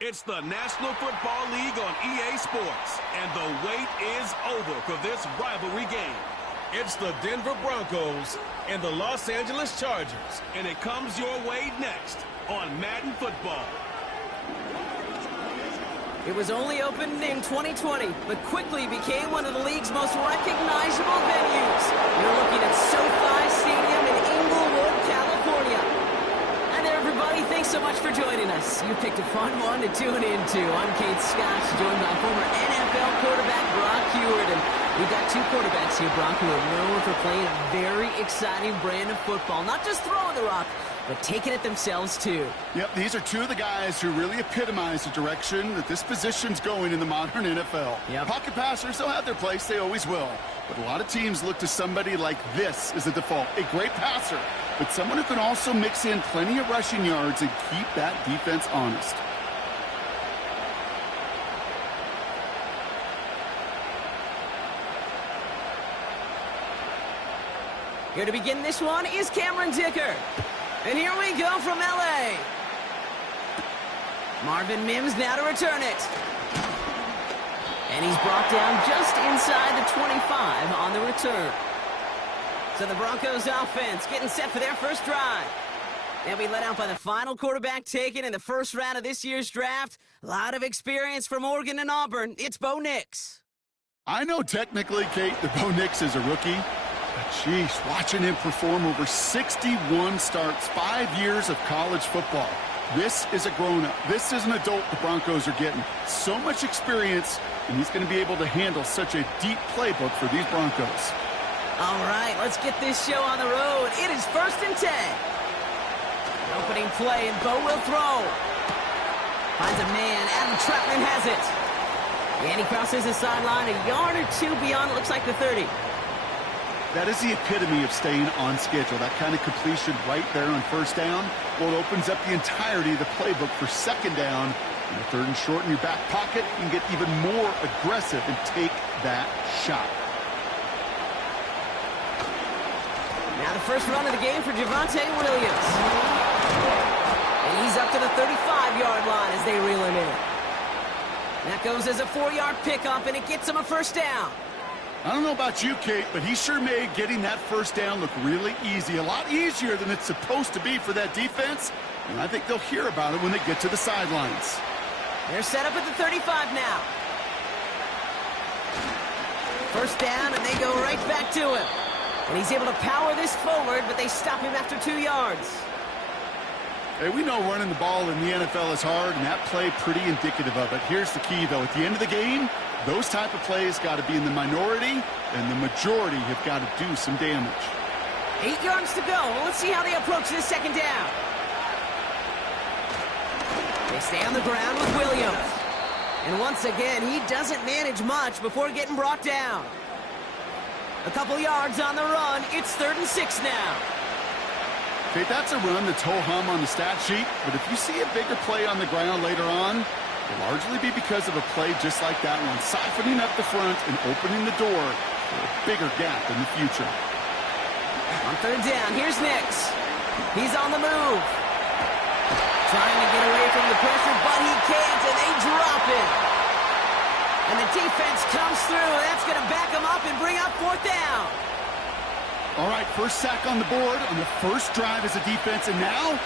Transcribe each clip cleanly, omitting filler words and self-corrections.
It's the National Football League on EA Sports, and the wait is over for this rivalry game. It's the Denver Broncos and the Los Angeles Chargers, and it comes your way next on Madden Football. It was only opened in 2020, but quickly became one of the league's most recognizable venues. You're looking at SoFi Stadium in Inglewood, California. Hi there, everybody. Thanks so much for joining us. You picked a fun one to tune into. I'm Kate Scott, joined by former NFL quarterback Brock Heward. And we've got two quarterbacks here, Brock, who are known for playing a very exciting brand of football. Not just throwing the rock, but taking it themselves, too. Yep, these are two of the guys who really epitomize the direction that this position's going in the modern NFL. Yep. Pocket passers, they'll have their place. They always will. But a lot of teams look to somebody like this as a default. A great passer, but someone who can also mix in plenty of rushing yards and keep that defense honest. Here to begin this one is Cameron Dicker. And here we go from L.A. Marvin Mims now to return it. And he's brought down just inside the 25 on the return. So the Broncos offense getting set for their first drive. They'll be led out by the final quarterback taken in the first round of this year's draft. A lot of experience from Oregon and Auburn. It's Bo Nix. I know technically, Kate, that Bo Nix is a rookie. But, jeez, watching him perform over 61 starts, 5 years of college football. This is a grown-up. This is an adult the Broncos are getting. So much experience, and he's going to be able to handle such a deep playbook for these Broncos. All right, let's get this show on the road. It is 1st and 10. Opening play, and Bo will throw. Finds a man. Adam Troutman has it. And he crosses the sideline a yard or two beyond, it looks like the 30. That is the epitome of staying on schedule. That kind of completion right there on first down. Well, it opens up the entirety of the playbook for second down. And the 3rd and short in your back pocket, you can get even more aggressive and take that shot. Now the first run of the game for Javonte Williams. And he's up to the 35-yard line as they reel him in. That goes as a 4-yard pickup, and it gets him a first down. I don't know about you, Kate, but he sure made getting that first down look really easy. A lot easier than it's supposed to be for that defense. And I think they'll hear about it when they get to the sidelines. They're set up at the 35 now. First down, and they go right back to him. And he's able to power this forward, but they stop him after 2 yards. Hey, we know running the ball in the NFL is hard, and that play pretty indicative of it. Here's the key, though. At the end of the game, those type of plays got to be in the minority, and the majority have got to do some damage. 8 yards to go. Well, let's see how they approach this second down. They stay on the ground with Williams. And once again, he doesn't manage much before getting brought down. A couple yards on the run. It's 3rd and 6 now. Okay, that's a run that's ho-hum on the stat sheet, but if you see a bigger play on the ground later on, it'll largely be because of a play just like that one, siphoning up the front and opening the door for a bigger gap in the future. On 3rd down, here's Nix. He's on the move. Trying to get away from the pressure, but he can't, and they drop him. And the defense comes through. That's going to back him up and bring up 4th down. All right, first sack on the board on the first drive as a defense, and now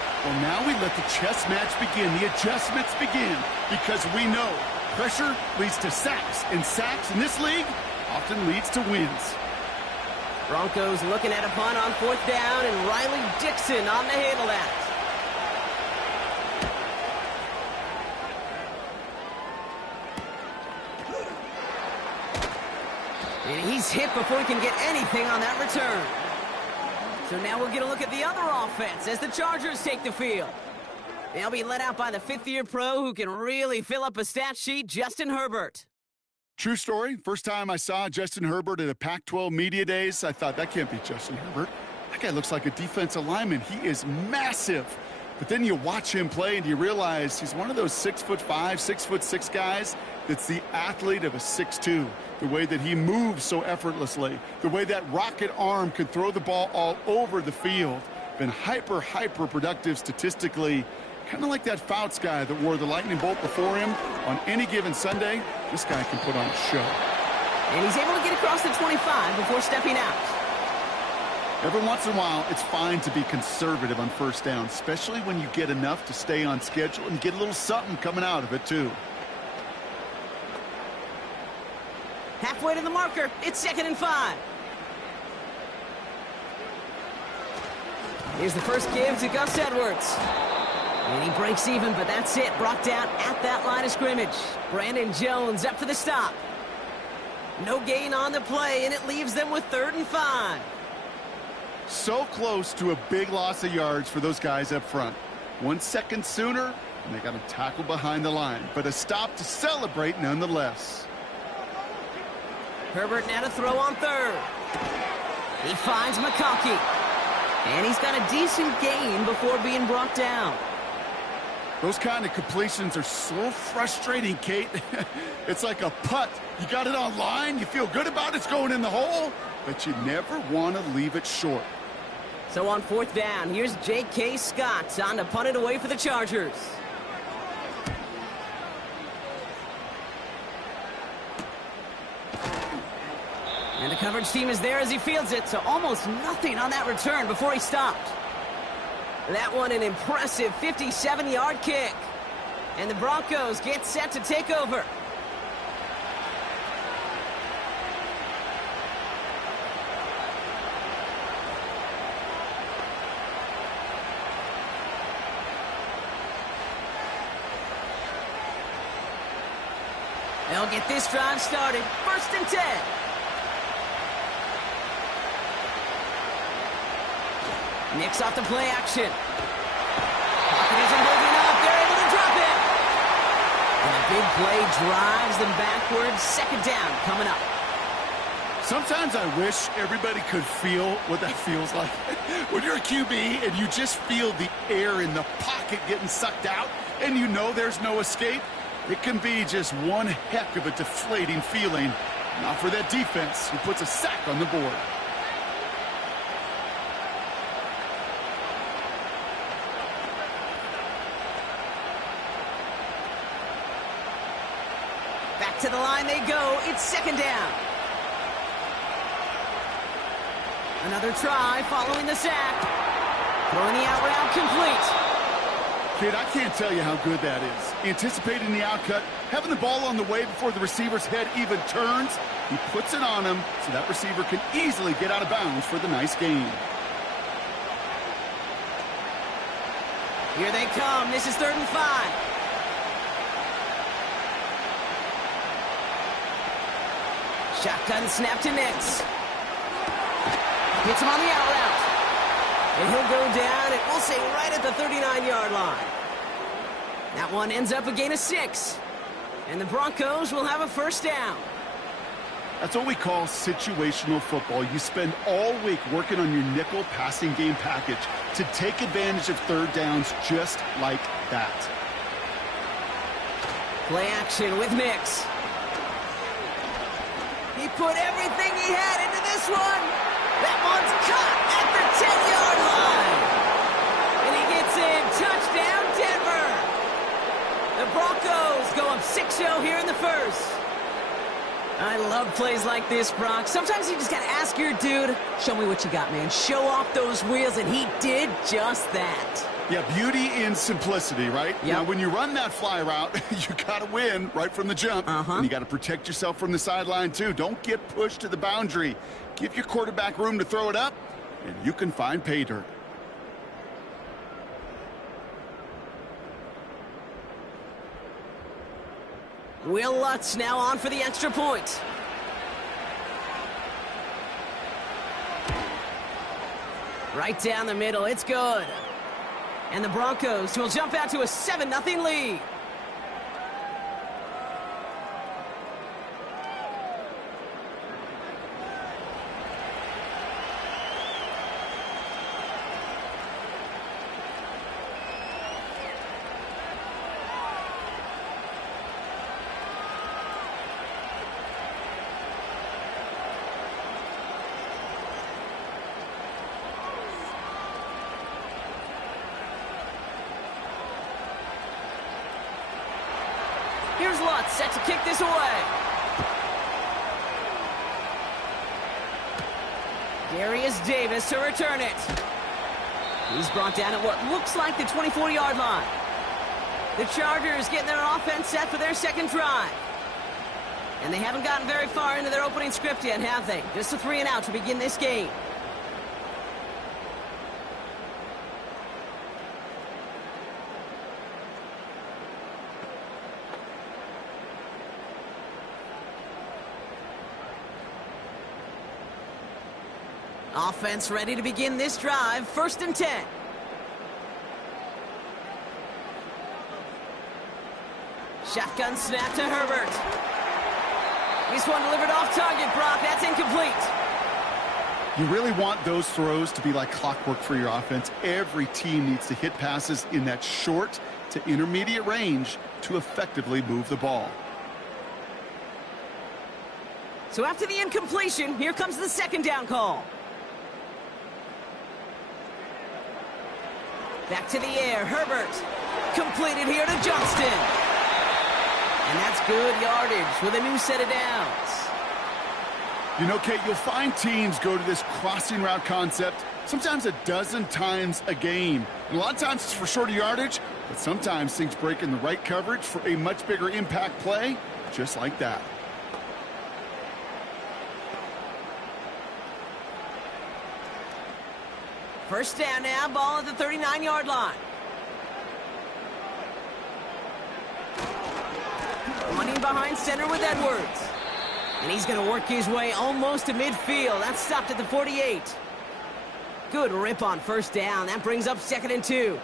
we let the chess match begin. The adjustments begin, because we know pressure leads to sacks, and sacks in this league often leads to wins. Broncos looking at a punt on 4th down, and Riley Dixon on to handle that. And he's hit before he can get anything on that return. So now we'll get a look at the other offense as the Chargers take the field. They'll be led out by the 5th-year pro who can really fill up a stat sheet, Justin Herbert. True story. First time I saw Justin Herbert at a Pac-12 Media Days, I thought, that can't be Justin Herbert. That guy looks like a defensive lineman. He is massive. But then you watch him play and you realize he's one of those 6'5", 6'6" guys that's the athlete of a 6'2". The way that he moves so effortlessly, the way that rocket arm can throw the ball all over the field. Been hyper productive statistically. Kind of like that Fouts guy that wore the lightning bolt before him. On any given Sunday, this guy can put on a show. And he's able to get across the 25 before stepping out. Every once in a while, it's fine to be conservative on first down, especially when you get enough to stay on schedule and get a little something coming out of it, too. Halfway to the marker, it's 2nd and 5. Here's the first give to Gus Edwards. And he breaks even, but that's it. Brought down at that line of scrimmage. Brandon Jones up for the stop. No gain on the play, and it leaves them with 3rd and 5. So close to a big loss of yards for those guys up front. 1 second sooner, and they got a tackle behind the line. But a stop to celebrate nonetheless. Herbert now to throw on 3rd. He finds McConkey. And he's got a decent gain before being brought down. Those kind of completions are so frustrating, Kate. It's like a putt. You got it on line, you feel good about it's going in the hole, but you never want to leave it short. So on 4th down, here's J.K. Scott on to punt it away for the Chargers. And the coverage team is there as he fields it, so almost nothing on that return before he stopped. That one an impressive 57-yard kick. And the Broncos get set to take over. They'll get this drive started. 1st and 10. Nicks off the play action. Pocket isn't moving up. They're able to drop it. And a big play drives them backwards. 2nd down coming up. Sometimes I wish everybody could feel what that feels like. When you're a QB and you just feel the air in the pocket getting sucked out and you know there's no escape, it can be just one heck of a deflating feeling. Not for that defense who puts a sack on the board. Back to the line they go. It's 2nd down. Another try following the sack. Throwing the out route complete. Kid, I can't tell you how good that is. Anticipating the outcut, having the ball on the way before the receiver's head even turns. He puts it on him so that receiver can easily get out of bounds for the nice gain. Here they come. This is 3rd and 5. Shotgun snap to Nicks. Hits him on the out route. And he'll go down, and we'll say right at the 39-yard line. That one ends up a gain of 6. And the Broncos will have a 1st down. That's what we call situational football. You spend all week working on your nickel passing game package to take advantage of 3rd downs just like that. Play action with Nicks. He put everything he had into this one. That one's caught at the 10-yard line. And he gets in. Touchdown, Denver. The Broncos go up 6-0 here in the 1st. I love plays like this, Brock. Sometimes you just got to ask your dude, show me what you got, man. Show off those wheels, and he did just that. Yeah, beauty in simplicity, right? Yep. Now, when you run that fly route, you got to win right from the jump. And you got to protect yourself from the sideline, too. Don't get pushed to the boundary. Give your quarterback room to throw it up, and you can find pay dirt. Will Lutz now on for the extra point. Right down the middle. It's good. And the Broncos will jump out to a 7-0 lead. Here's Lutz set to kick this away. Darius Davis to return it. He's brought down at what looks like the 24-yard line. The Chargers getting their offense set for their second drive. And they haven't gotten very far into their opening script yet, have they? Just a 3-and-out to begin this game. Offense ready to begin this drive. 1st and 10. Shotgun snap to Herbert. This one delivered off target, Brock. That's incomplete. You really want those throws to be like clockwork for your offense. Every team needs to hit passes in that short to intermediate range to effectively move the ball. So after the incompletion, here comes the 2nd down call. Back to the air, Herbert. Completed here to Johnston. And that's good yardage with a new set of downs. You know, Kate, you'll find teams go to this crossing route concept sometimes a dozen times a game. And a lot of times it's for shorter yardage, but sometimes things break in the right coverage for a much bigger impact play, just like that. First down now, ball at the 39-yard line. Running behind center with Edwards. And he's going to work his way almost to midfield. That's stopped at the 48. Good rip on 1st down. That brings up 2nd and 2.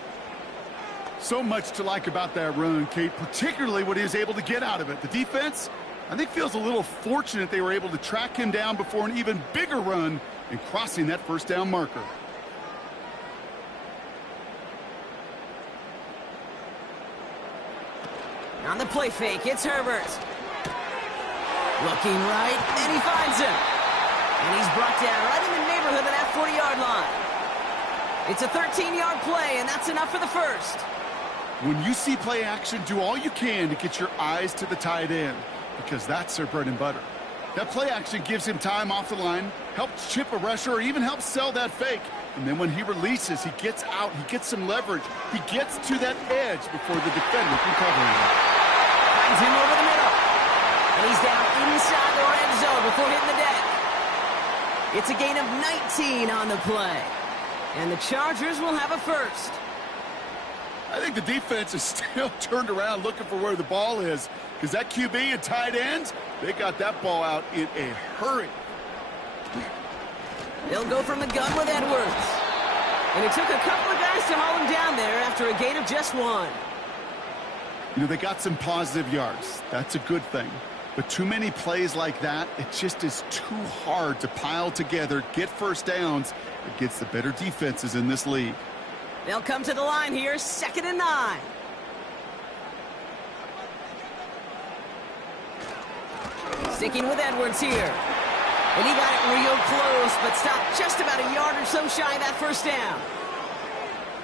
So much to like about that run, Kate, particularly what he was able to get out of it. The defense, I think, feels a little fortunate they were able to track him down before an even bigger run in crossing that 1st down marker. On the play fake, it's Herbert. Looking right, and he finds him. And he's brought down right in the neighborhood of that 40-yard line. It's a 13-yard play, and that's enough for the 1st. When you see play action, do all you can to get your eyes to the tight end, because that's their bread and butter. That play action gives him time off the line, helps chip a rusher, or even helps sell that fake. And then when he releases, he gets out, he gets some leverage. He gets to that edge before the defender can cover him. Finds him over the middle. And he's down inside the red zone before hitting the deck. It's a gain of 19 on the play. And the Chargers will have a 1st. I think the defense is still turned around looking for where the ball is, because that QB and tight ends, they got that ball out in a hurry. They'll go from the gun with Edwards. And it took a couple of guys to haul him down there after a gain of just 1. You know, they got some positive yards. That's a good thing. But too many plays like that, it just is too hard to pile together, get 1st downs against the better defenses in this league. They'll come to the line here, 2nd and 9. Sticking with Edwards here. And he got it real close, but stopped just about a yard or so shy of that 1st down.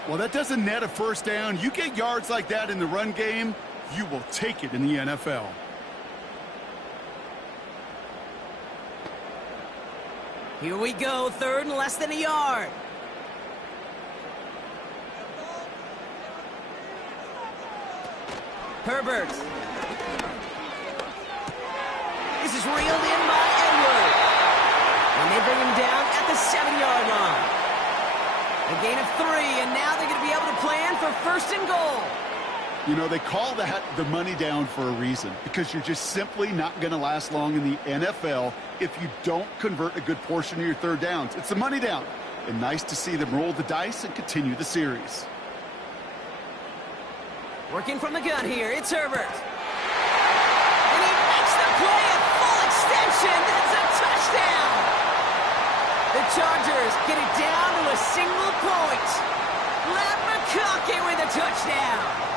Well, that doesn't net a 1st down. You get yards like that in the run game, you will take it in the NFL. Here we go, 3rd and less than a yard. Herbert. This is reeled in by Edwards. And they bring him down at the 7-yard line. A gain of 3, and now they're going to be able to plan for 1st and goal. You know, they call that the money down for a reason, because you're just simply not going to last long in the NFL if you don't convert a good portion of your 3rd downs. It's the money down, and nice to see them roll the dice and continue the series. Working from the gun here, it's Herbert. And he makes the play at full extension. That's a touchdown. The Chargers get it down to a single point. Matt McConkey with a touchdown.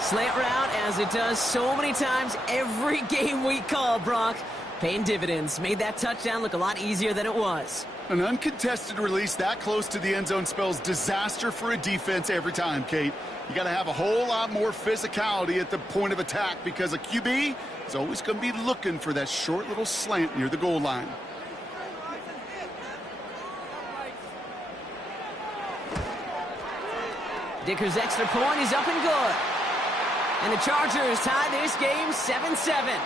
Slant route, as it does so many times every game we call, Brock. Paying dividends. Made that touchdown look a lot easier than it was. An uncontested release that close to the end zone spells disaster for a defense every time, Kate. You got to have a whole lot more physicality at the point of attack because a QB is always going to be looking for that short little slant near the goal line. Dicker's extra point is up and good. And the Chargers tie this game 7-7.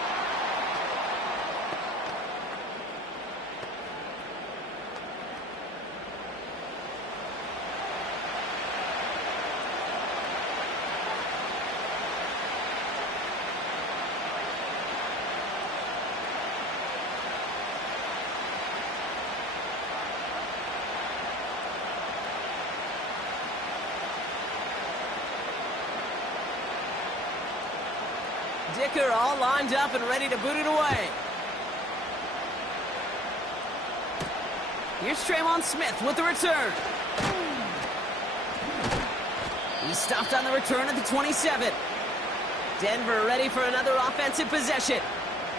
Dicker all lined up and ready to boot it away. Here's Tremont Smith with the return. He's stopped on the return at the 27. Denver ready for another offensive possession.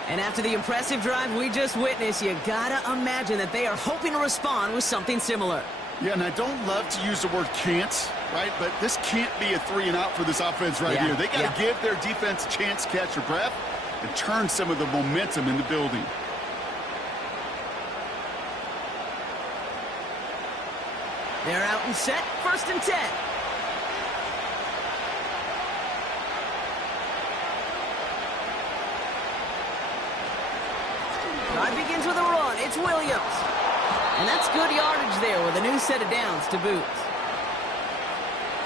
And after the impressive drive we just witnessed, you gotta imagine that they are hoping to respond with something similar. Yeah, and I don't love to use the word can't, right? But this can't be a 3-and-out for this offense right here. They got to give their defense a chance to catch their breath and turn some of the momentum in the building. They're out and set, 1st and 10. Drive begins with a run. It's Williams. And that's good yardage there with a new set of downs to boot.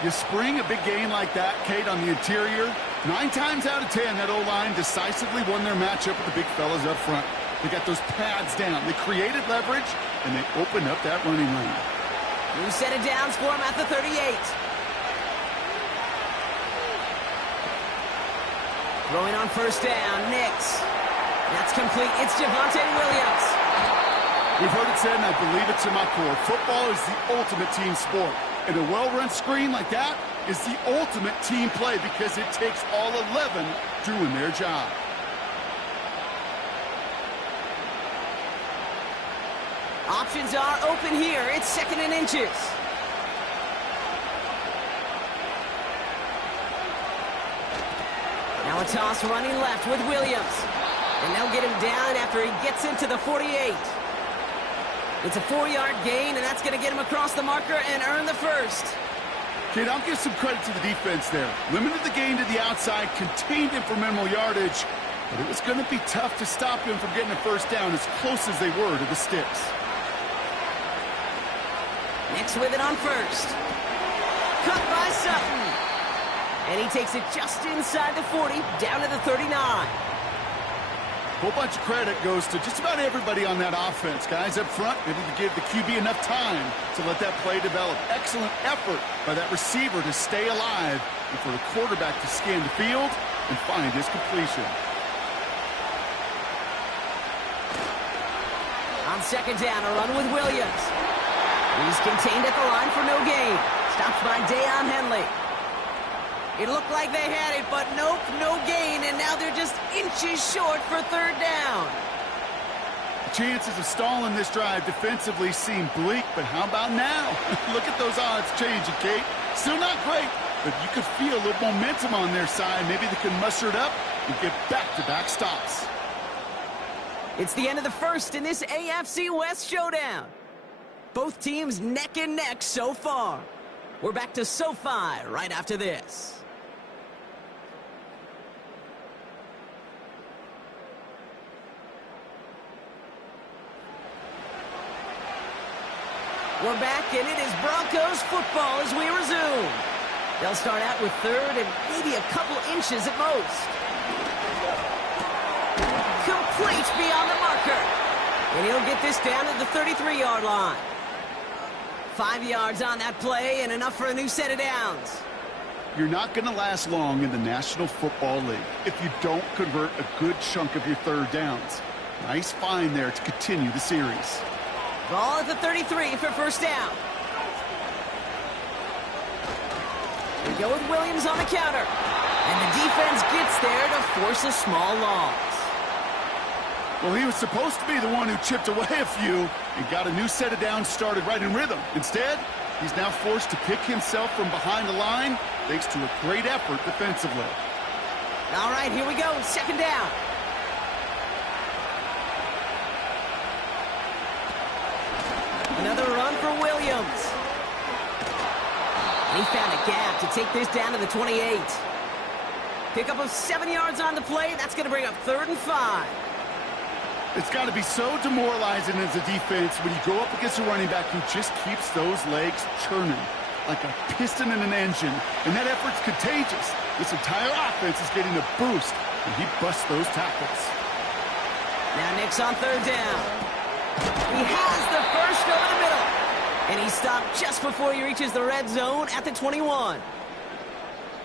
You spring a big game like that, Kate, on the interior. 9 times out of 10, that O-line decisively won their matchup with the big fellas up front. They got those pads down. They created leverage, and they opened up that running lane. New set of downs for him at the 38. Throwing on 1st down, Nix. That's complete. It's Javonte Williams. We've heard it said, and I believe it's in my core. Football is the ultimate team sport. And a well-run screen like that is the ultimate team play because it takes all 11 doing their job. Options are open here. It's 2nd and inches. Now a toss running left with Williams. And they'll get him down after he gets into the 48. It's a 4-yard gain, and that's going to get him across the marker and earn the 1st. Kate, I'll give some credit to the defense there. Limited the gain to the outside, contained him for minimal yardage, but it was going to be tough to stop him from getting a 1st down as close as they were to the sticks. Nix with it on 1st. Cut by Sutton. And he takes it just inside the 40, down to the 39. A whole bunch of credit goes to just about everybody on that offense. Guys up front, able to give the QB enough time to let that play develop. Excellent effort by that receiver to stay alive and for the quarterback to scan the field and find his completion. On 2nd down, a run with Williams. He's contained at the line for no gain. Stopped by Deion Henley. It looked like they had it, but nope, no gain, and now they're just inches short for 3rd down. The chances of stalling this drive defensively seem bleak, but how about now? Look at those odds changing, Kate. Still not great, but you could feel a little momentum on their side. Maybe they can muster it up and get back-to-back stops. It's the end of the 1st in this AFC West showdown. Both teams neck and neck so far. We're back to SoFi right after this. We're back, and it is Broncos football as we resume. They'll start out with 3rd and maybe a couple inches at most. Complete beyond the marker. And he'll get this down to the 33-yard line. 5 yards on that play and enough for a new set of downs. You're not going to last long in the National Football League if you don't convert a good chunk of your 3rd downs. Nice find there to continue the series. Ball at the 33 for 1st down. We go with Williams on the counter. And the defense gets there to force a small loss. Well, he was supposed to be the one who chipped away a few and got a new set of downs started right in rhythm. Instead, he's now forced to pick himself from behind the line thanks to a great effort defensively. All right, here we go. Second down. Another run for Williams. And he found a gap to take this down to the 28. Pickup of 7 yards on the play. That's going to bring up 3rd and 5. It's got to be so demoralizing as a defense when you go up against a running back who just keeps those legs churning like a piston in an engine. And that effort's contagious. This entire offense is getting a boost, and he busts those tackles. Now Nick's on 3rd down. He has the first over the middle. And he stopped just before he reaches the red zone at the 21.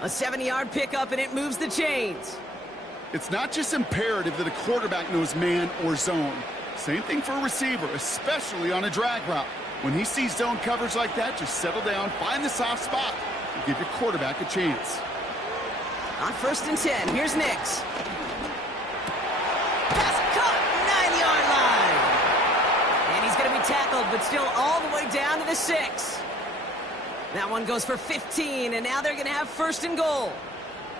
A 7-yard pickup, and it moves the chains. It's not just imperative that a quarterback knows man or zone. Same thing for a receiver, especially on a drag route. When he sees zone coverage like that, just settle down, find the soft spot, and give your quarterback a chance. On 1st and 10, here's Nix. Pass caught, 9-yard line. And he's going to be tackled, but still all the way down to the 6. That one goes for 15, and now they're going to have 1st and goal.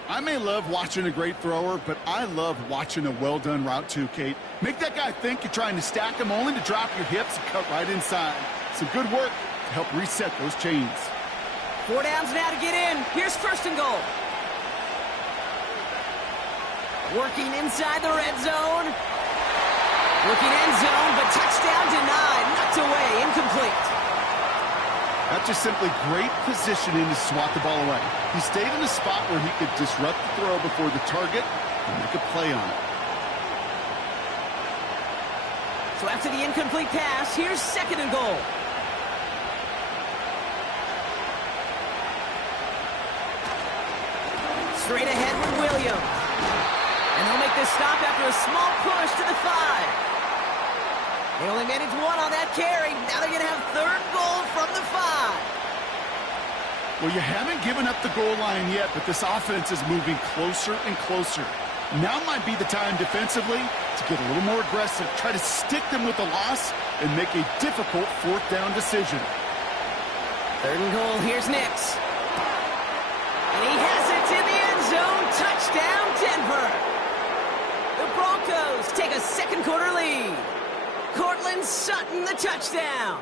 I may love watching a great thrower, but I love watching a well-done route too, Kate. Make that guy think you're trying to stack him only to drop your hips and cut right inside. Some good work to help reset those chains. 4 downs now to get in. Here's 1st and goal. Working inside the red zone. Looking end zone, but touchdown denied. Knocked away, incomplete. That's just simply great positioning to swat the ball away. He stayed in a spot where he could disrupt the throw before the target and make a play on it. So after the incomplete pass, here's 2nd and goal. Straight ahead with Williams. And they'll make this stop after a small push to the 5. They only managed 1 on that carry. Now they're going to have 3rd goal from the 5. Well, you haven't given up the goal line yet, but this offense is moving closer and closer. Now might be the time defensively to get a little more aggressive, try to stick them with the loss, and make a difficult 4th down decision. 3rd and goal, here's Nix. And he has it in the end zone. Touchdown, Denver. The Broncos take a 2nd quarter lead. Cortland Sutton, the touchdown.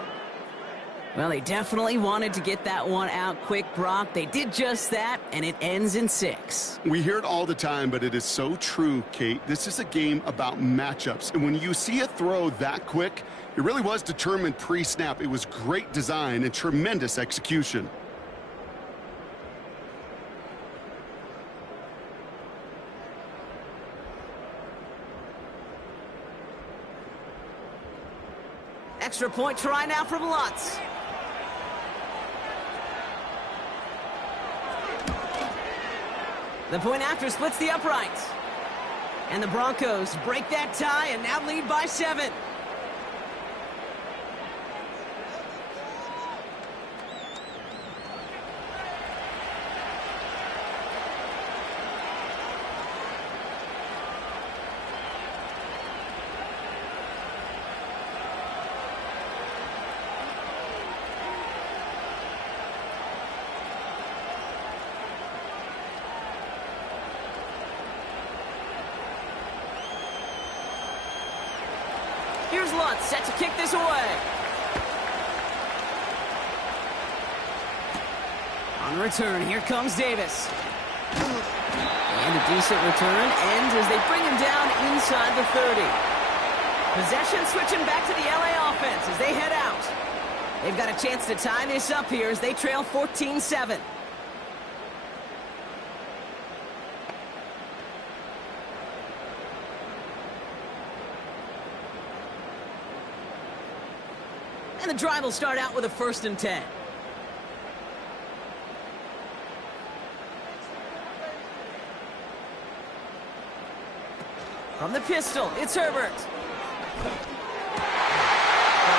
Well, they definitely wanted to get that one out quick, Brock. They did just that, and it ends in 6. We hear it all the time, but it is so true, Kate. This is a game about matchups, and when you see a throw that quick, it really was determined pre-snap. It was great design and tremendous execution. Extra point try now from Lutz. The point after splits the uprights. And the Broncos break that tie and now lead by 7. Here's Lutz, set to kick this away. On return, here comes Davis. And a decent return ends as they bring him down inside the 30. Possession switching back to the LA offense as they head out. They've got a chance to tie this up here as they trail 14-7. And the drive will start out with a 1st and 10. From the pistol, it's Herbert.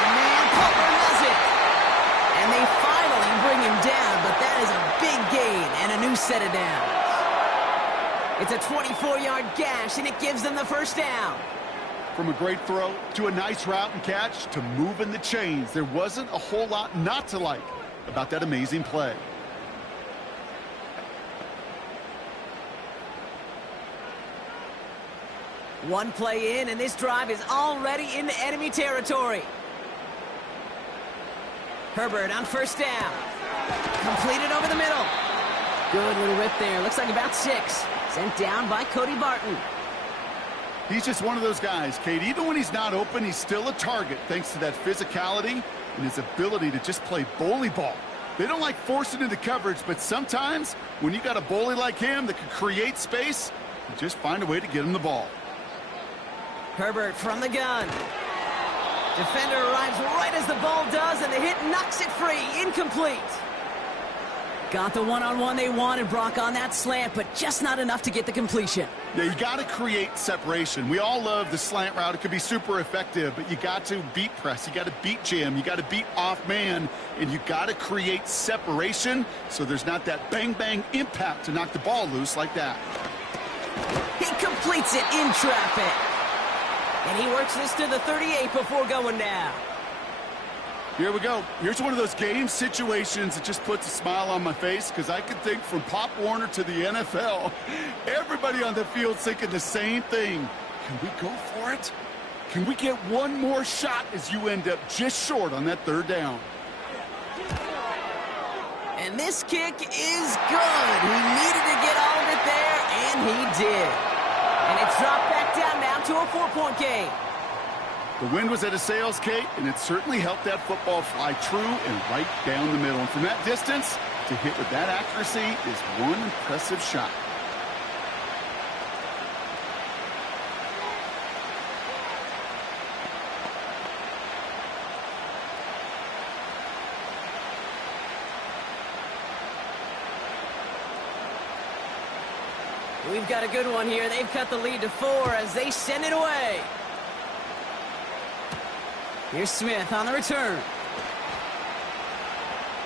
Man, Cutler has it. And they finally bring him down, but that is a big gain and a new set of downs. It's a 24-yard gash, and it gives them the 1st down. From a great throw to a nice route and catch to moving the chains, there wasn't a whole lot not to like about that amazing play. One play in, and this drive is already into enemy territory. Herbert on first down. Completed over the middle. Good little rip there. Looks like about 6. Sent down by Cody Barton. He's just one of those guys, Kate. Even when he's not open, he's still a target thanks to that physicality and his ability to just play bully ball. They don't like forcing into coverage, but sometimes when you got a bully like him that can create space, you just find a way to get him the ball. Herbert from the gun. Defender arrives right as the ball does, and the hit knocks it free. Incomplete. Got the one-on-one they wanted, Brock, on that slant, but just not enough to get the completion. Yeah, you got to create separation. We all love the slant route. It could be super effective, but you got to beat press. You got to beat jam. You got to beat off man, and you got to create separation so there's not that bang-bang impact to knock the ball loose like that. He completes it in traffic. And he works this to the 38 before going down. Here we go. Here's one of those game situations that just puts a smile on my face because I can think from Pop Warner to the NFL. Everybody on the field thinking the same thing. Can we go for it? Can we get one more shot as you end up just short on that third down? And this kick is good. He needed to get all of it there, and he did. And it's dropped back down now to a 4-point game. The wind was at a sails, Kate, and it certainly helped that football fly true and right down the middle. And from that distance, to hit with that accuracy is one impressive shot. We've got a good one here. They've cut the lead to 4 as they send it away. Here's Smith on the return.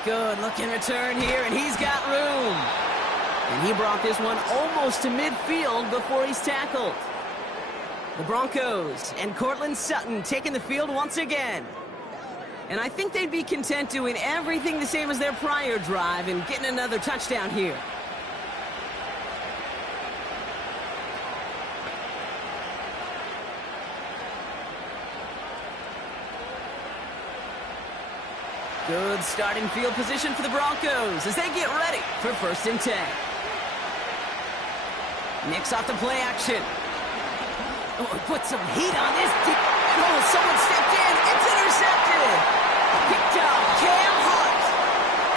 Good looking return here, and he's got room. And he brought this one almost to midfield before he's tackled. The Broncos and Cortland Sutton taking the field once again. And I think they'd be content doing everything the same as their prior drive and getting another touchdown here. Good starting field position for the Broncos as they get ready for 1st and 10. Nicks off the play action. Oh, put some heat on this. Oh, someone stepped in. It's intercepted. Picked up Cam Hart.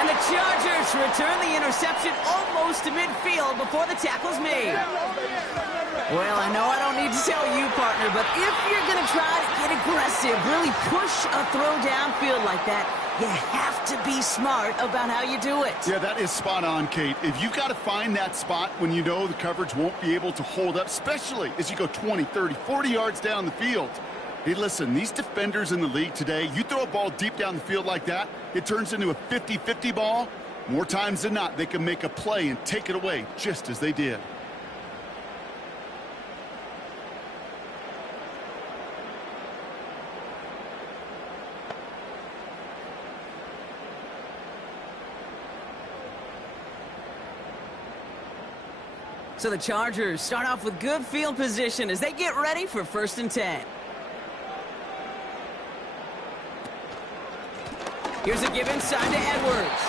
And the Chargers return the interception almost to midfield before the tackle's made. Well, I know I don't need to tell you, partner, but if you're going to try to get aggressive, really push a throw downfield like that, you have to be smart about how you do it. Yeah, that is spot on, Kate. If you've got to find that spot when you know the coverage won't be able to hold up, especially as you go 20, 30, 40 yards down the field. Hey, listen, these defenders in the league today, you throw a ball deep down the field like that, it turns into a 50-50 ball. More times than not, they can make a play and take it away just as they did. So the Chargers start off with good field position as they get ready for 1st and 10. Here's a give inside to Edwards.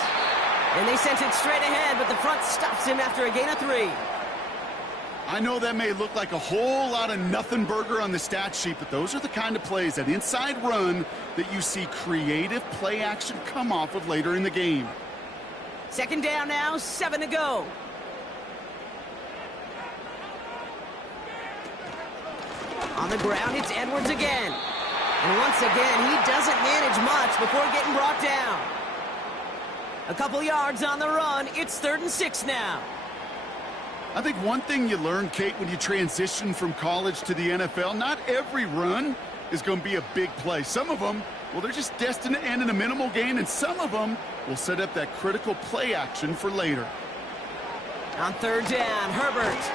And they sent it straight ahead, but the front stops him after a gain of 3. I know that may look like a whole lot of nothing burger on the stat sheet, but those are the kind of plays, that inside run, that you see creative play action come off of later in the game. 2nd down now, 7 to go. On the ground, it's Edwards again. And once again, he doesn't manage much before getting brought down. A couple yards on the run. It's 3rd and 6 now. I think one thing you learn, Kate, when you transition from college to the NFL, not every run is going to be a big play. Some of them, well, they're just destined to end in a minimal gain, and some of them will set up that critical play action for later. On 3rd down, Herbert.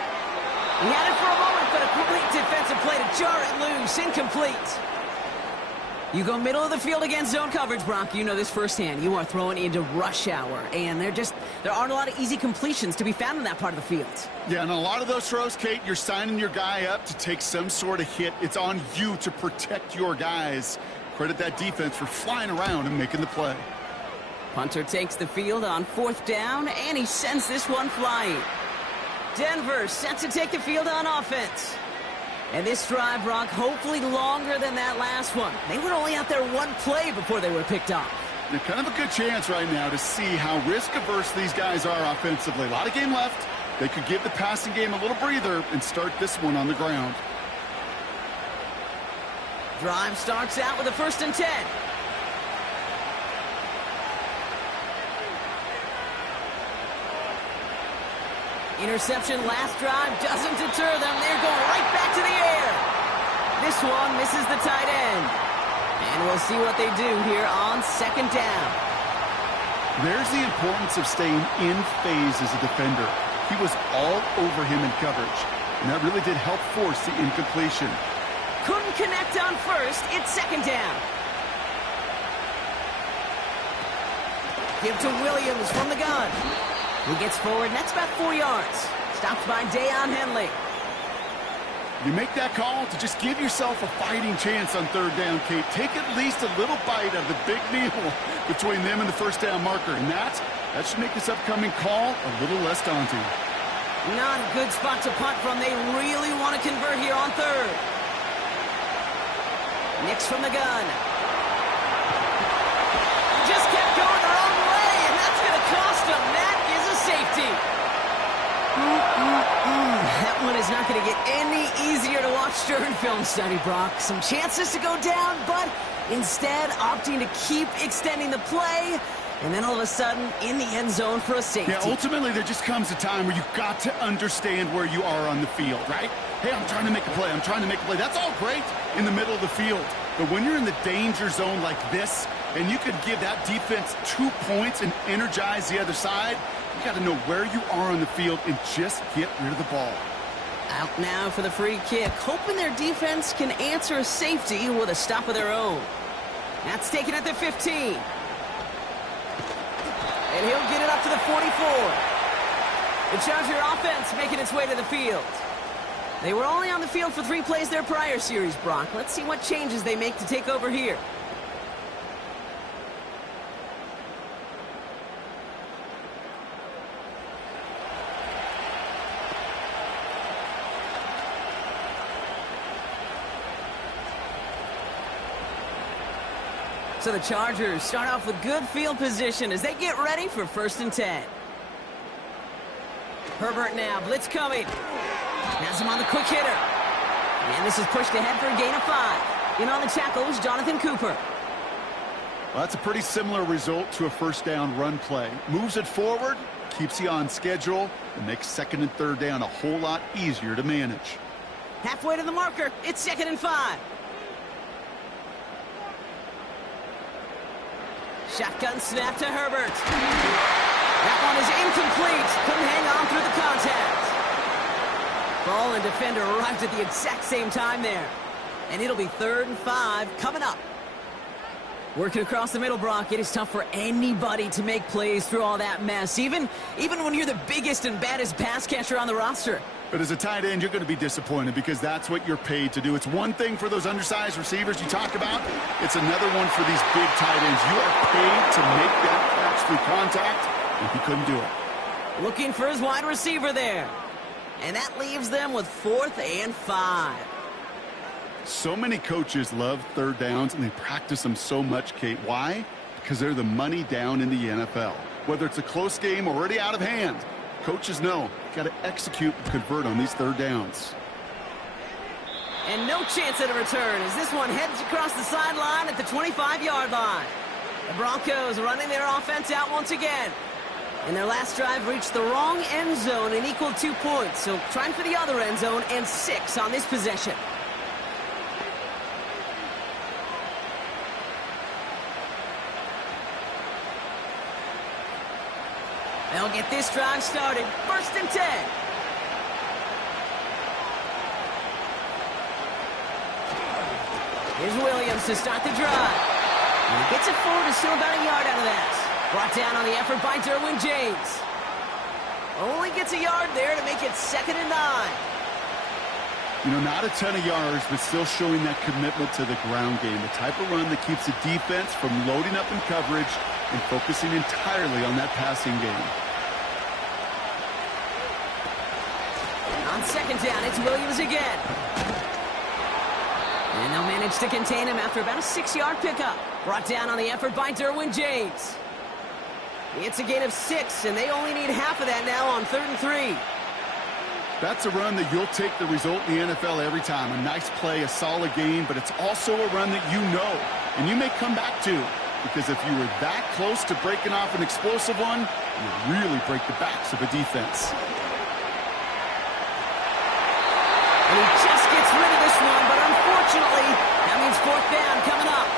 He had it for a moment, but a complete defensive play to jar it loose. Incomplete. You go middle of the field against zone coverage, Brock. You know this firsthand. You are throwing into rush hour, and there aren't a lot of easy completions to be found in that part of the field. Yeah, and a lot of those throws, Kate, you're signing your guy up to take some sort of hit. It's on you to protect your guys. Credit that defense for flying around and making the play. Punter takes the field on 4th down, and he sends this one flying. Denver set to take the field on offense. And this drive, Brock, hopefully longer than that last one. They were only out there one play before they were picked off. They're kind of a good chance right now to see how risk-averse these guys are offensively. A lot of game left. They could give the passing game a little breather and start this one on the ground. Drive starts out with a 1st and 10. Interception last drive doesn't deter them. They're going right back to the air. This one misses the tight end. And we'll see what they do here on 2nd down. There's the importance of staying in phase as a defender. He was all over him in coverage, and that really did help force the incompletion. Couldn't connect on 1st. It's 2nd down. Give to Williams from the gun. He gets forward, and that's about 4 yards. Stopped by Deion Henley. You make that call to just give yourself a fighting chance on 3rd down, Kate. Take at least a little bite of the big meal between them and the 1st down marker. And that should make this upcoming call a little less daunting. Not a good spot to punt from. They really want to convert here on 3rd. Nix from the gun. Just kept going the wrong way, and that's going to cost them. That is a safety. That one is not going to get any easier to watch during film study, Brock. Some chances to go down, but instead opting to keep extending the play, and then all of a sudden in the end zone for a safety. Yeah, ultimately there just comes a time where you've got to understand where you are on the field, right? Hey, I'm trying to make a play. I'm trying to make a play. That's all great in the middle of the field. But when you're in the danger zone like this, and you could give that defense 2 points and energize the other side, you got to know where you are on the field and just get rid of the ball. Out now for the free kick, hoping their defense can answer a safety with a stop of their own. That's taken at the 15. And he'll get it up to the 44. The Charger offense making its way to the field. They were only on the field for 3 plays their prior series, Brock. Let's see what changes they make to take over here. So the Chargers start off with good field position as they get ready for 1st and 10. Herbert now, blitz coming. Has him on the quick hitter. And this is pushed ahead for a gain of 5. In on the tackle is Jonathan Cooper. Well, that's a pretty similar result to a 1st down run play. Moves it forward, keeps you on schedule, and makes 2nd and 3rd down a whole lot easier to manage. Halfway to the marker, it's 2nd and 5. Shotgun snap to Herbert. That one is incomplete. Couldn't hang on through the contact. Ball and defender arrived at the exact same time there. And it'll be 3rd and 5 coming up. Working across the middle, Brock, it is tough for anybody to make plays through all that mess, even when you're the biggest and baddest pass catcher on the roster. But as a tight end, you're going to be disappointed because that's what you're paid to do. It's one thing for those undersized receivers you talk about. It's another one for these big tight ends. You are paid to make that catch through contact, and he couldn't do it. Looking for his wide receiver there. And that leaves them with 4th and 5. So many coaches love 3rd downs, and they practice them so much, Kate. Why? Because they're the money down in the NFL. Whether it's a close game or already out of hand, coaches know you got to execute and convert on these 3rd downs. And no chance at a return as this one heads across the sideline at the 25-yard line. The Broncos running their offense out once again. And their last drive reached the wrong end zone and equaled 2 points. So trying for the other end zone and 6 on this possession. They'll get this drive started. 1st and 10. Here's Williams to start the drive. And he gets it forward to still about a yard out of that. Brought down on the effort by Derwin James. Only gets a yard there to make it 2nd and 9. You know, not a ton of yards, but still showing that commitment to the ground game. The type of run that keeps the defense from loading up in coverage and focusing entirely on that passing game. On 2nd down, it's Williams again. And they'll manage to contain him after about a 6-yard pickup. Brought down on the effort by Derwin James. It's a gain of 6, and they only need half of that now on 3rd and 3. That's a run that you'll take the result in the NFL every time. A nice play, a solid game, but it's also a run that you know, and you may come back to. Because if you were that close to breaking off an explosive one, you really break the backs of a defense. And he just gets rid of this one, but unfortunately, that means 4th down coming up.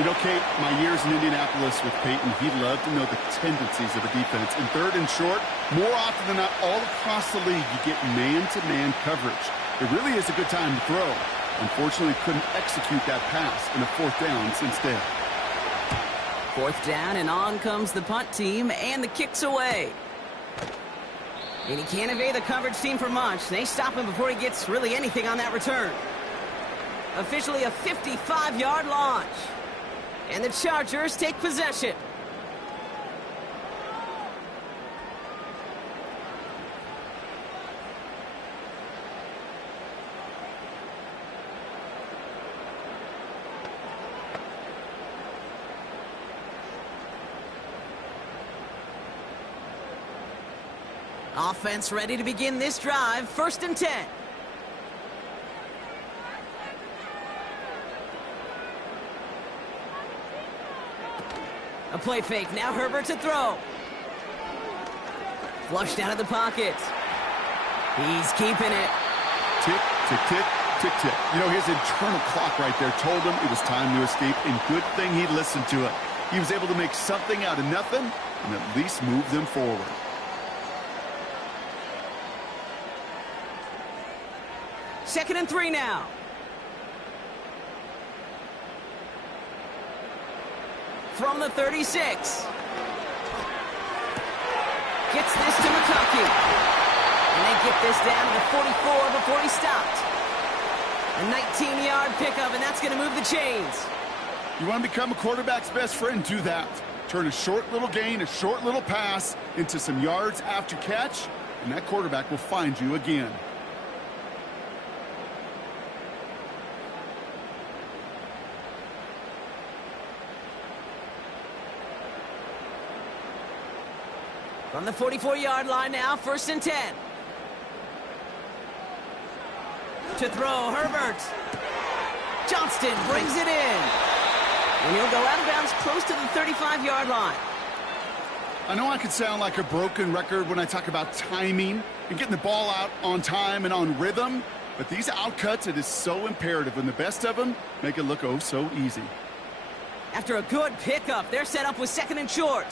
You know, Kate, my years in Indianapolis with Peyton, he loved to know the tendencies of a defense. In 3rd and short, more often than not, all across the league, you get man-to-man coverage. It really is a good time to throw. Unfortunately, couldn't execute that pass in a 4th down instead. 4th down, and on comes the punt team, and the kick's away. And he can't evade the coverage team for much. They stop him before he gets really anything on that return. Officially a 55-yard launch. And the Chargers take possession. Offense ready to begin this drive. 1st and 10. A play fake. Now Herbert to throw. Flushed out of the pocket. He's keeping it. Tick, tick, tick, tick, tick. You know, his internal clock right there told him it was time to escape, and good thing he listened to it. He was able to make something out of nothing and at least move them forward. Second and 3 now. From the 36. Gets this to McConkey. And they get this down to the 44 before he stopped. A 19-yard pickup, and that's going to move the chains. You want to become a quarterback's best friend? Do that. Turn a short little gain, a short little pass into some yards after catch, and that quarterback will find you again. From the 44-yard line now, 1st and 10. To throw, Herbert. Johnston brings it in. And he'll go out of bounds close to the 35-yard line. I know I could sound like a broken record when I talk about timing and getting the ball out on time and on rhythm, but these outcuts, it is so imperative, and the best of them make it look oh so easy. After a good pickup, they're set up with 2nd and short.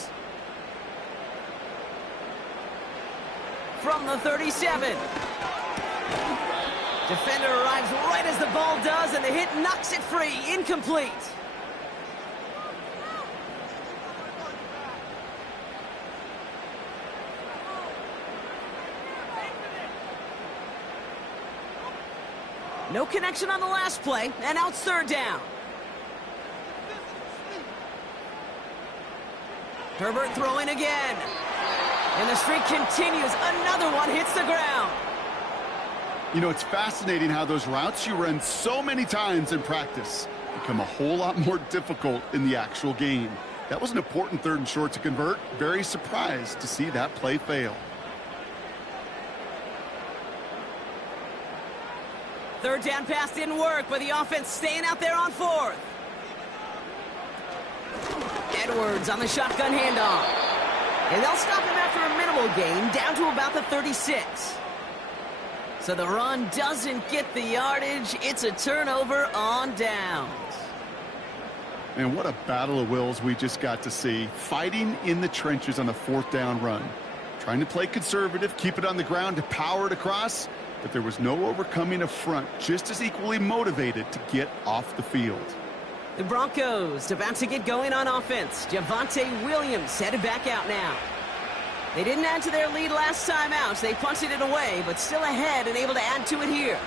From the 37. Defender arrives right as the ball does, and the hit knocks it free. Incomplete. No connection on the last play, and now it's 3rd down. Herbert throwing again. And the streak continues. Another one hits the ground. You know, it's fascinating how those routes you run so many times in practice become a whole lot more difficult in the actual game. That was an important 3rd and short to convert. Very surprised to see that play fail. 3rd down pass didn't work, but the offense staying out there on 4th. Edwards on the shotgun handoff. And they'll stop him after a minimal gain, down to about the 36. So the run doesn't get the yardage. It's a turnover on downs. And what a battle of wills we just got to see. Fighting in the trenches on the 4th down run. Trying to play conservative, keep it on the ground to power it across. but there was no overcoming a front just as equally motivated to get off the field. The Broncos about to get going on offense. Javonte Williams headed back out now. They didn't add to their lead last time out. They punted it away, but still ahead and able to add to it here.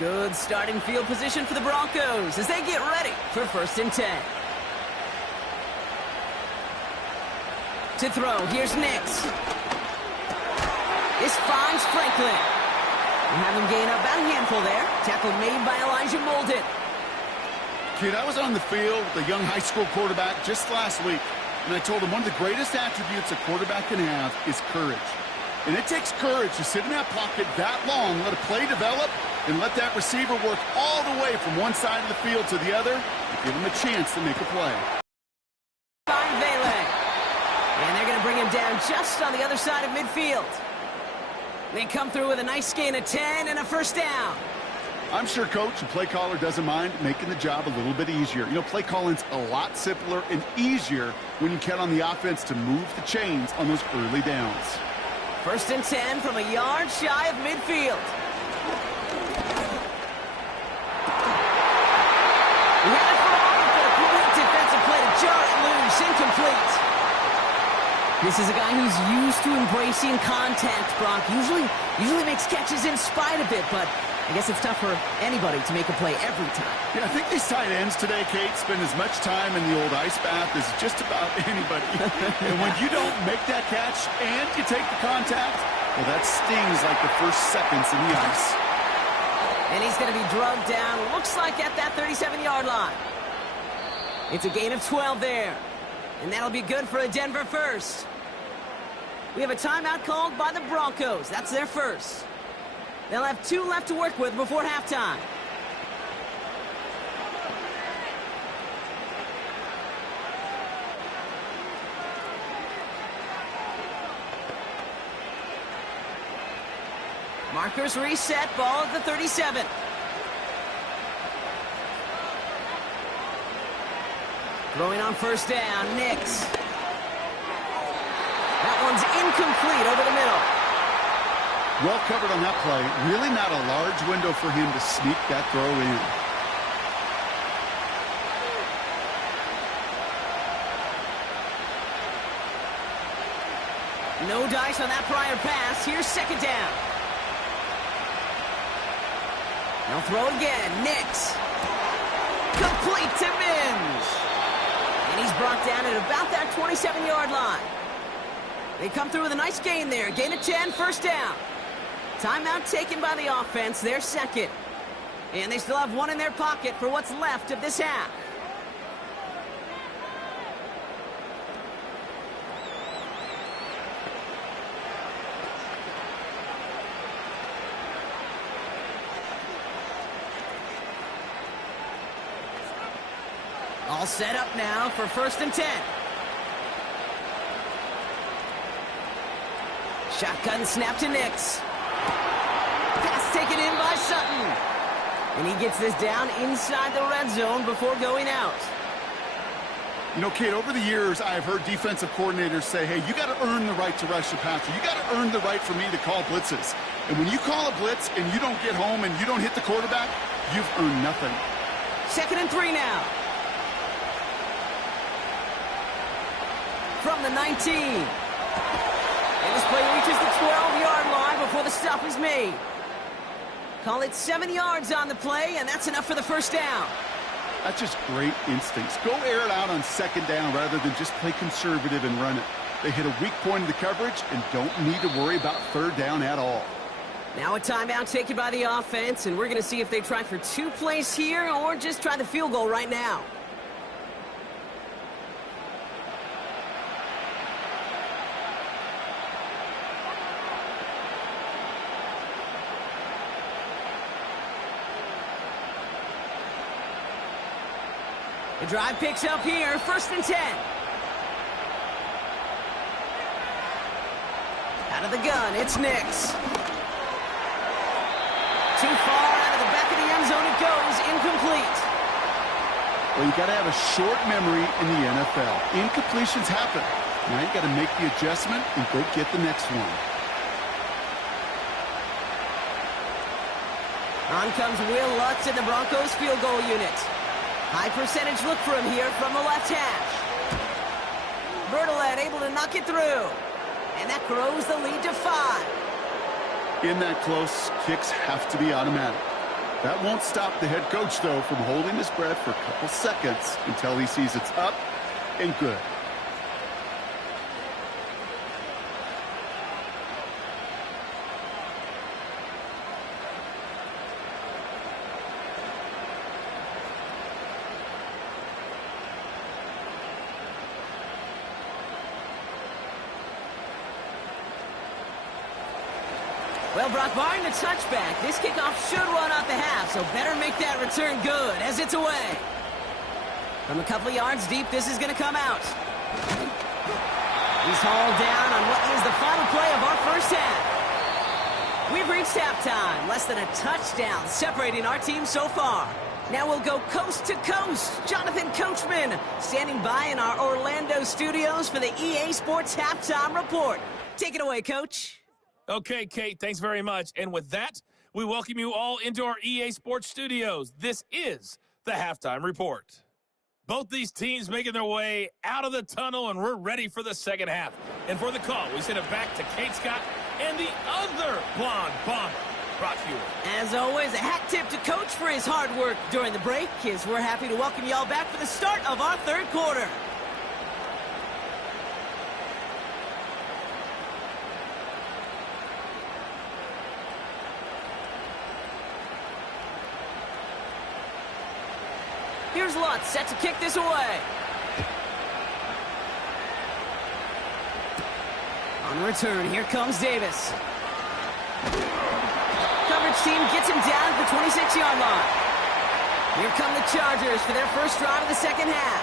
Good starting field position for the Broncos as they get ready for 1st and 10. To throw, here's Nix. This finds Franklin. We have him gain up about a handful there. Tackle made by Elijah Molden. Kid, I was on the field with a young high school quarterback just last week, and I told him one of the greatest attributes a quarterback can have is courage. And it takes courage to sit in that pocket that long, let a play develop, and let that receiver work all the way from one side of the field to the other and give him a chance to make a play. And they're going to bring him down just on the other side of midfield. They come through with a nice gain of 10 and a 1st down. I'm sure coach and play caller doesn't mind making the job a little bit easier. You know, play calling's a lot simpler and easier when you count on the offense to move the chains on those early downs. 1st and 10 from a yard shy of midfield. We had it for all, but a great defensive play to jar it loose, incomplete. This is a guy who's used to embracing contact, Brock. Usually makes catches in spite of it, but I guess it's tough for anybody to make a play every time. Yeah, I think these tight ends today, Kate, spend as much time in the old ice bath as just about anybody. And when you don't make that catch and you take the contact, well, that stings like the first seconds in the ice. And he's going to be drugged down, looks like at that 37-yard line. It's a gain of 12 there. And that'll be good for a Denver 1st. We have a timeout called by the Broncos. That's their 1st. They'll have 2 left to work with before halftime. Markers reset, ball at the 37. Throwing on 1st down, Nix. That one's incomplete over the middle. Well covered on that play. Really not a large window for him to sneak that throw in. No dice on that prior pass. Here's 2nd down. They'll throw again. Nix. Complete to Mims. And he's brought down at about that 27-yard line. They come through with a nice gain there. Gain of 10, 1st down. Timeout taken by the offense, their 2nd. And they still have 1 in their pocket for what's left of this half. All set up now for 1st and 10. Shotgun snap to Nix. Pass taken in by Sutton. And he gets this down inside the red zone before going out. You know, Kate, over the years, I've heard defensive coordinators say, hey, you got to earn the right to rush the passer. You got to earn the right for me to call blitzes. And when you call a blitz and you don't get home and you don't hit the quarterback, you've earned nothing. 2nd and 3 now. From the 19. And this play reaches the 12-yard line before the stop is made. Call it 7 yards on the play, and that's enough for the 1st down. That's just great instincts. Go air it out on 2nd down rather than just play conservative and run it. They hit a weak point in the coverage and don't need to worry about 3rd down at all. Now a timeout taken by the offense, and we're going to see if they try for 2 plays here or just try the field goal right now. The drive picks up here, 1st and 10. Out of the gun, it's Nix. Too far out of the back of the end zone it goes, incomplete. Well, you got to have a short memory in the NFL. Incompletions happen. Now you got to make the adjustment and go get the next one. On comes Will Lutz in the Broncos field goal unit. High percentage look for him here from the left hash. Bertolet able to knock it through. And that grows the lead to 5. In that close, kicks have to be automatic. That won't stop the head coach, though, from holding his breath for a couple seconds until he sees it's up and good. Well, Brock, barring the touchback, this kickoff should run out the half, so better make that return good as it's away. From a couple of yards deep, this is going to come out. He's hauled down on what is the final play of our first half. We've reached halftime, less than a touchdown separating our team so far. Now we'll go coast to coast. Jonathan Coachman standing by in our Orlando studios for the EA Sports Halftime Report. Take it away, Coach. Okay, Kate, thanks very much. And with that, we welcome you all into our EA Sports studios. This is the Halftime Report. Both these teams making their way out of the tunnel, and we're ready for the second half. And for the call, we send it back to Kate Scott and the other blonde bomber, Brock Hewitt. As always, a hat tip to Coach for his hard work during the break, as we're happy to welcome y'all back for the start of our third quarter. Here's Lutz, set to kick this away. On return, here comes Davis. Coverage team gets him down at the 26-yard line. Here come the Chargers for their first drive of the second half.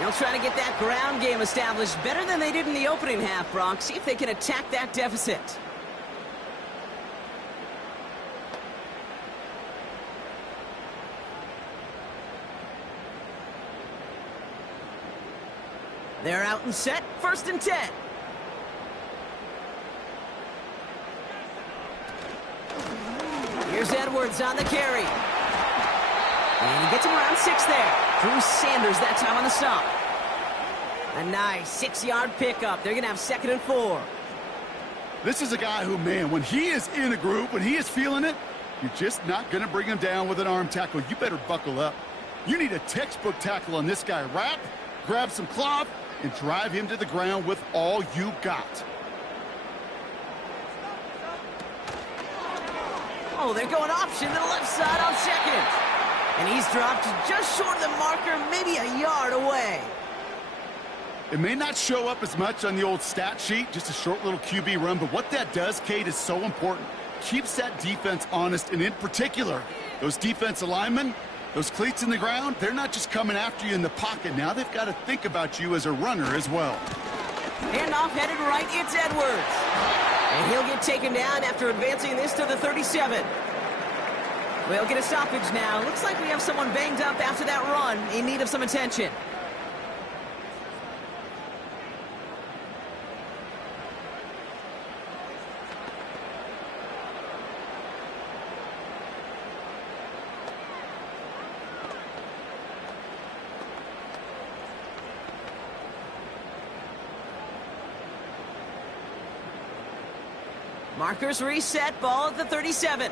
They'll try to get that ground game established better than they did in the opening half, Brock. See if they can attack that deficit. They're out and set, 1st and 10. Here's Edwards on the carry. And he gets him around 6 there. Drew Sanders that time on the stop. A nice 6-yard pickup. They're going to have 2nd and 4. This is a guy who, man, when he is in a group, when he is feeling it, you're just not going to bring him down with an arm tackle. You better buckle up. You need a textbook tackle on this guy. Wrap, grab some cloth, and drive him to the ground with all you got. Oh, they're going option to the left side on 2nd. And he's dropped just short of the marker, maybe a yard away. It may not show up as much on the old stat sheet, just a short little QB run, but what that does, Kate, is so important. Keeps that defense honest, and in particular, those defensive linemen, those cleats in the ground, they're not just coming after you in the pocket. Now they've got to think about you as a runner as well. Handoff headed right, it's Edwards. And he'll get taken down after advancing this to the 37. We'll get a stoppage now. Looks like we have someone banged up after that run, in need of some attention. Markers reset, ball at the 37.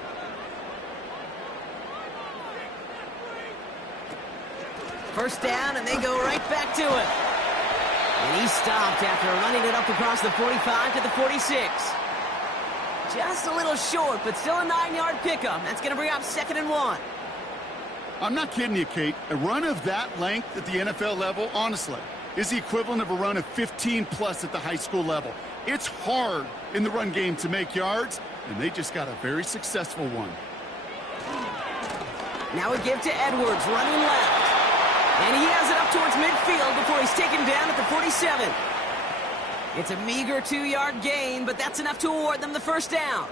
First down, and they go right back to it. And he stopped after running it up across the 45 to the 46. Just a little short, but still a 9-yard pickup. That's going to bring up 2nd and 1. I'm not kidding you, Kate. A run of that length at the NFL level, honestly, is the equivalent of a run of 15-plus at the high school level. It's hard in the run game to make yards, and they just got a very successful one. Now we give to Edwards, running left. And he has it up towards midfield before he's taken down at the 47. It's a meager 2-yard gain, but that's enough to award them the first down.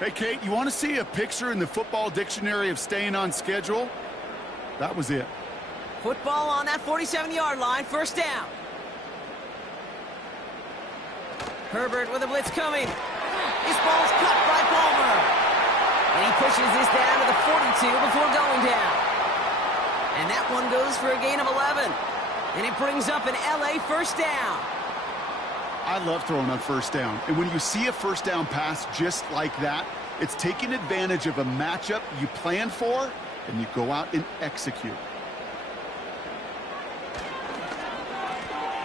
Hey, Kate, you want to see a picture in the football dictionary of staying on schedule? That was it. Football on that 47-yard line, first down. Herbert with a blitz coming. This ball's cut by Palmer. And he pushes this down to the 42 before going down. And that one goes for a gain of 11. And it brings up an LA first down. I love throwing on first down. And when you see a first down pass just like that, it's taking advantage of a matchup you plan for, and you go out and execute.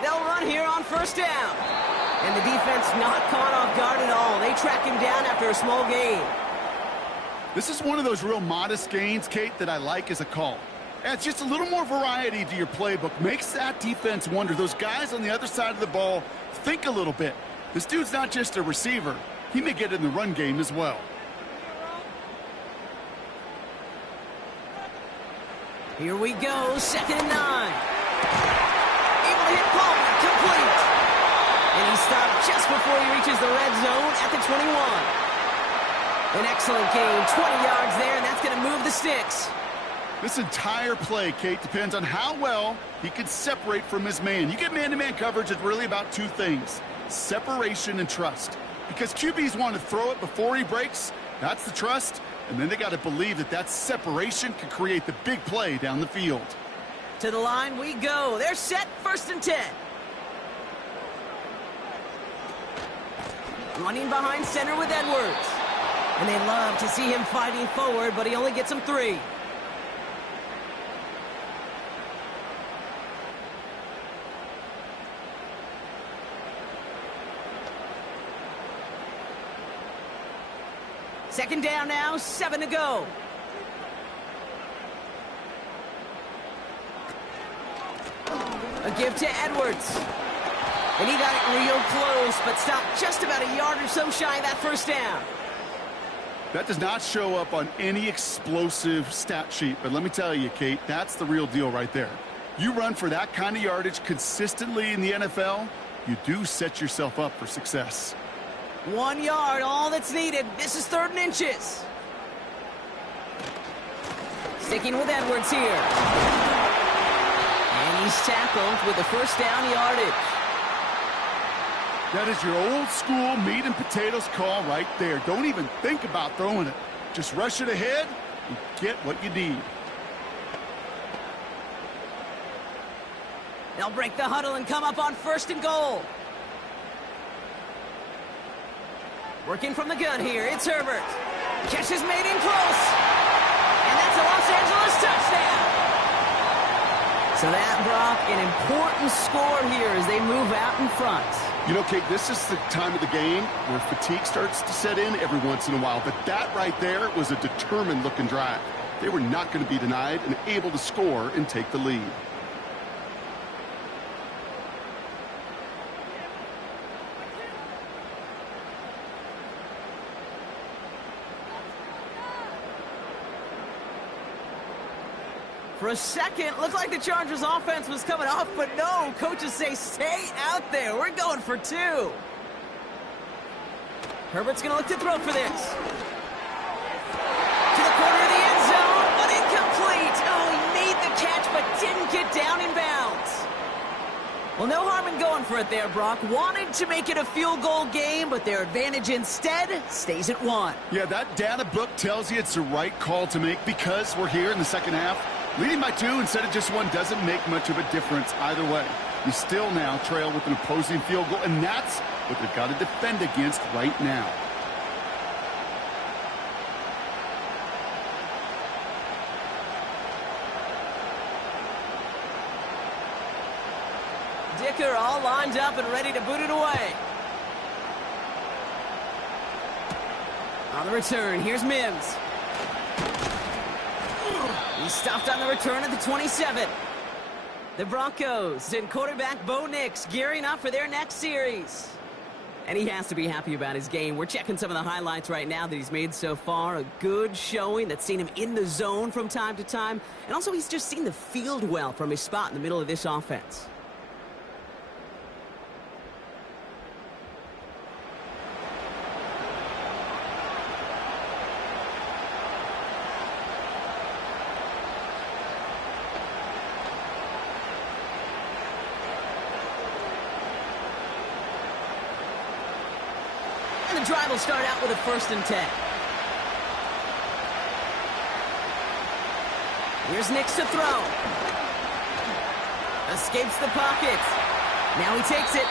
They'll run here on first down. And the defense not caught off guard at all. They track him down after a small gain. This is one of those real modest gains, Kate, that I like as a call. Adds just a little more variety to your playbook. Makes that defense wonder. Those guys on the other side of the ball think a little bit. This dude's not just a receiver. He may get in the run game as well. Here we go, 2nd and 9. Able to hit Palmer, complete. And he stopped just before he reaches the red zone at the 21. An excellent gain, 20 yards there, and that's going to move the sticks. This entire play, Kate, depends on how well he can separate from his man. You get man-to-man coverage, it's really about two things: separation and trust. Because QBs want to throw it before he breaks, that's the trust, and then they got to believe that that separation can create the big play down the field. To the line we go. They're set, 1st and 10. Running behind center with Edwards. And they love to see him fighting forward, but he only gets them 3. Second down now, 7 to go. A give to Edwards. And he got it real close, but stopped just about a yard or so shy of that first down. That does not show up on any explosive stat sheet, but let me tell you, Kate, that's the real deal right there. You run for that kind of yardage consistently in the NFL, you do set yourself up for success. 1 yard, all that's needed. This is 3rd and inches. Sticking with Edwards here. And he's tackled with the first down yardage. That is your old school meat and potatoes call right there. Don't even think about throwing it. Just rush it ahead and get what you need. They'll break the huddle and come up on 1st and goal. Working from the gun here, it's Herbert. Catch is made in close. And that's a Los Angeles touchdown. So that, Brock, an important score here as they move out in front. You know, Kate, this is the time of the game where fatigue starts to set in every once in a while. But that right there was a determined-looking drive. They were not going to be denied and able to score and take the lead. For a second, looked like the Chargers offense was coming off, but no, coaches say stay out there. We're going for 2. Herbert's going to look to throw for this. To the corner of the end zone, but incomplete. Oh, he made the catch, but didn't get down in bounds. Well, no harm in going for it there, Brock. Wanted to make it a field goal game, but their advantage instead stays at 1. Yeah, that data book tells you it's the right call to make because we're here in the second half. Leading by 2 instead of just 1 doesn't make much of a difference either way. You still now trail with an opposing field goal, and that's what they've got to defend against right now. Dicker all lined up and ready to boot it away. On the return, here's Mims. He stopped on the return at the 27. The Broncos and quarterback Bo Nix gearing up for their next series. And he has to be happy about his game. We're checking some of the highlights right now that he's made so far. A good showing that's seen him in the zone from time to time. And also he's just seen the field well from his spot in the middle of this offense. the drive will start out with a 1st and 10. Here's Nix to throw. Escapes the pocket. Now he takes it.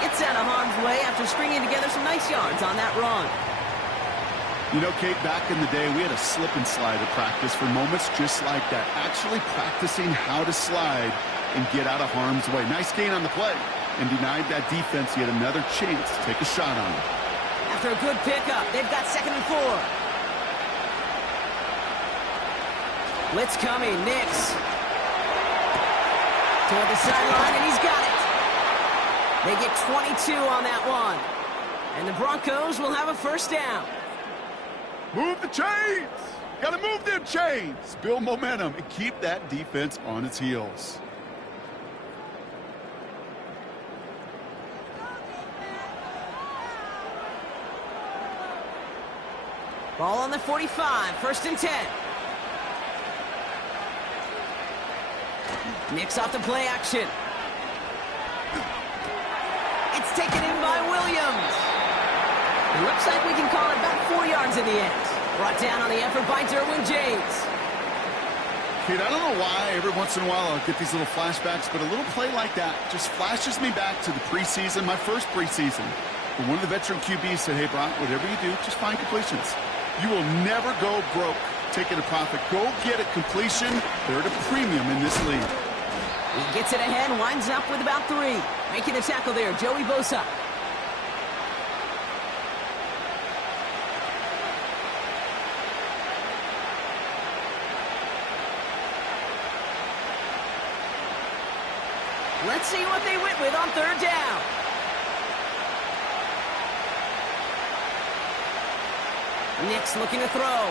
Gets out of harm's way after stringing together some nice yards on that run. You know, Kate, back in the day, we had a slip and slide at practice for moments just like that. Actually practicing how to slide and get out of harm's way. Nice gain on the play, and denied that defense yet another chance to take a shot on him. After a good pickup, they've got 2nd and 4. Blitz coming, Nix. Toward the sideline, and he's got it. They get 22 on that one. And the Broncos will have a 1st down. Move the chains! Gotta move them chains! Build momentum and keep that defense on its heels. Ball on the 45, 1st and 10. Nix off the play action. It's taken in by Williams. It looks like we can call it about 4 yards in the end. Brought down on the effort by Derwin James. Kate, I don't know why every once in a while I'll get these little flashbacks, but a little play like that just flashes me back to the preseason, my first preseason. But one of the veteran QBs said, hey, Brock, whatever you do, just find completions. You will never go broke taking a profit. Go get a completion. They're at a premium in this league. He gets it ahead, winds up with about 3. Making a tackle there, Joey Bosa. Let's see what they went with on 3rd down. Nix looking to throw.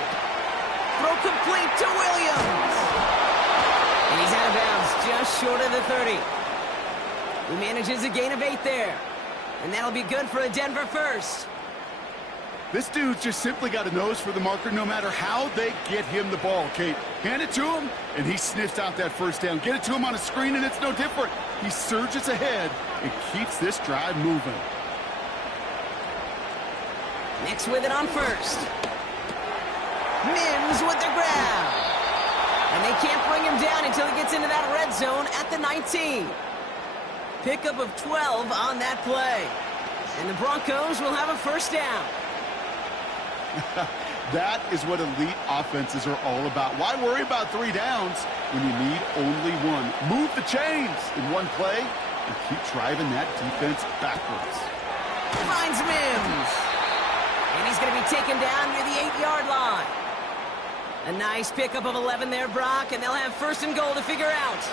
Throw complete to Williams. And he's out of bounds, just short of the 30. He manages a gain of 8 there. And that'll be good for a Denver 1st. This dude's just simply got a nose for the marker no matter how they get him the ball, Kate. Hand it to him, and he sniffs out that 1st down. Get it to him on a screen, and it's no different. He surges ahead and keeps this drive moving. Nix with it on 1st. Mims with the grab. And they can't bring him down until he gets into that red zone at the 19. Pickup of 12 on that play. And the Broncos will have a 1st down. That is what elite offenses are all about. Why worry about 3 downs when you need only 1? Move the chains in one play and keep driving that defense backwards. Finds Mims. And he's going to be taken down near the 8-yard line. A nice pickup of 11 there, Brock, and they'll have 1st and goal to figure out.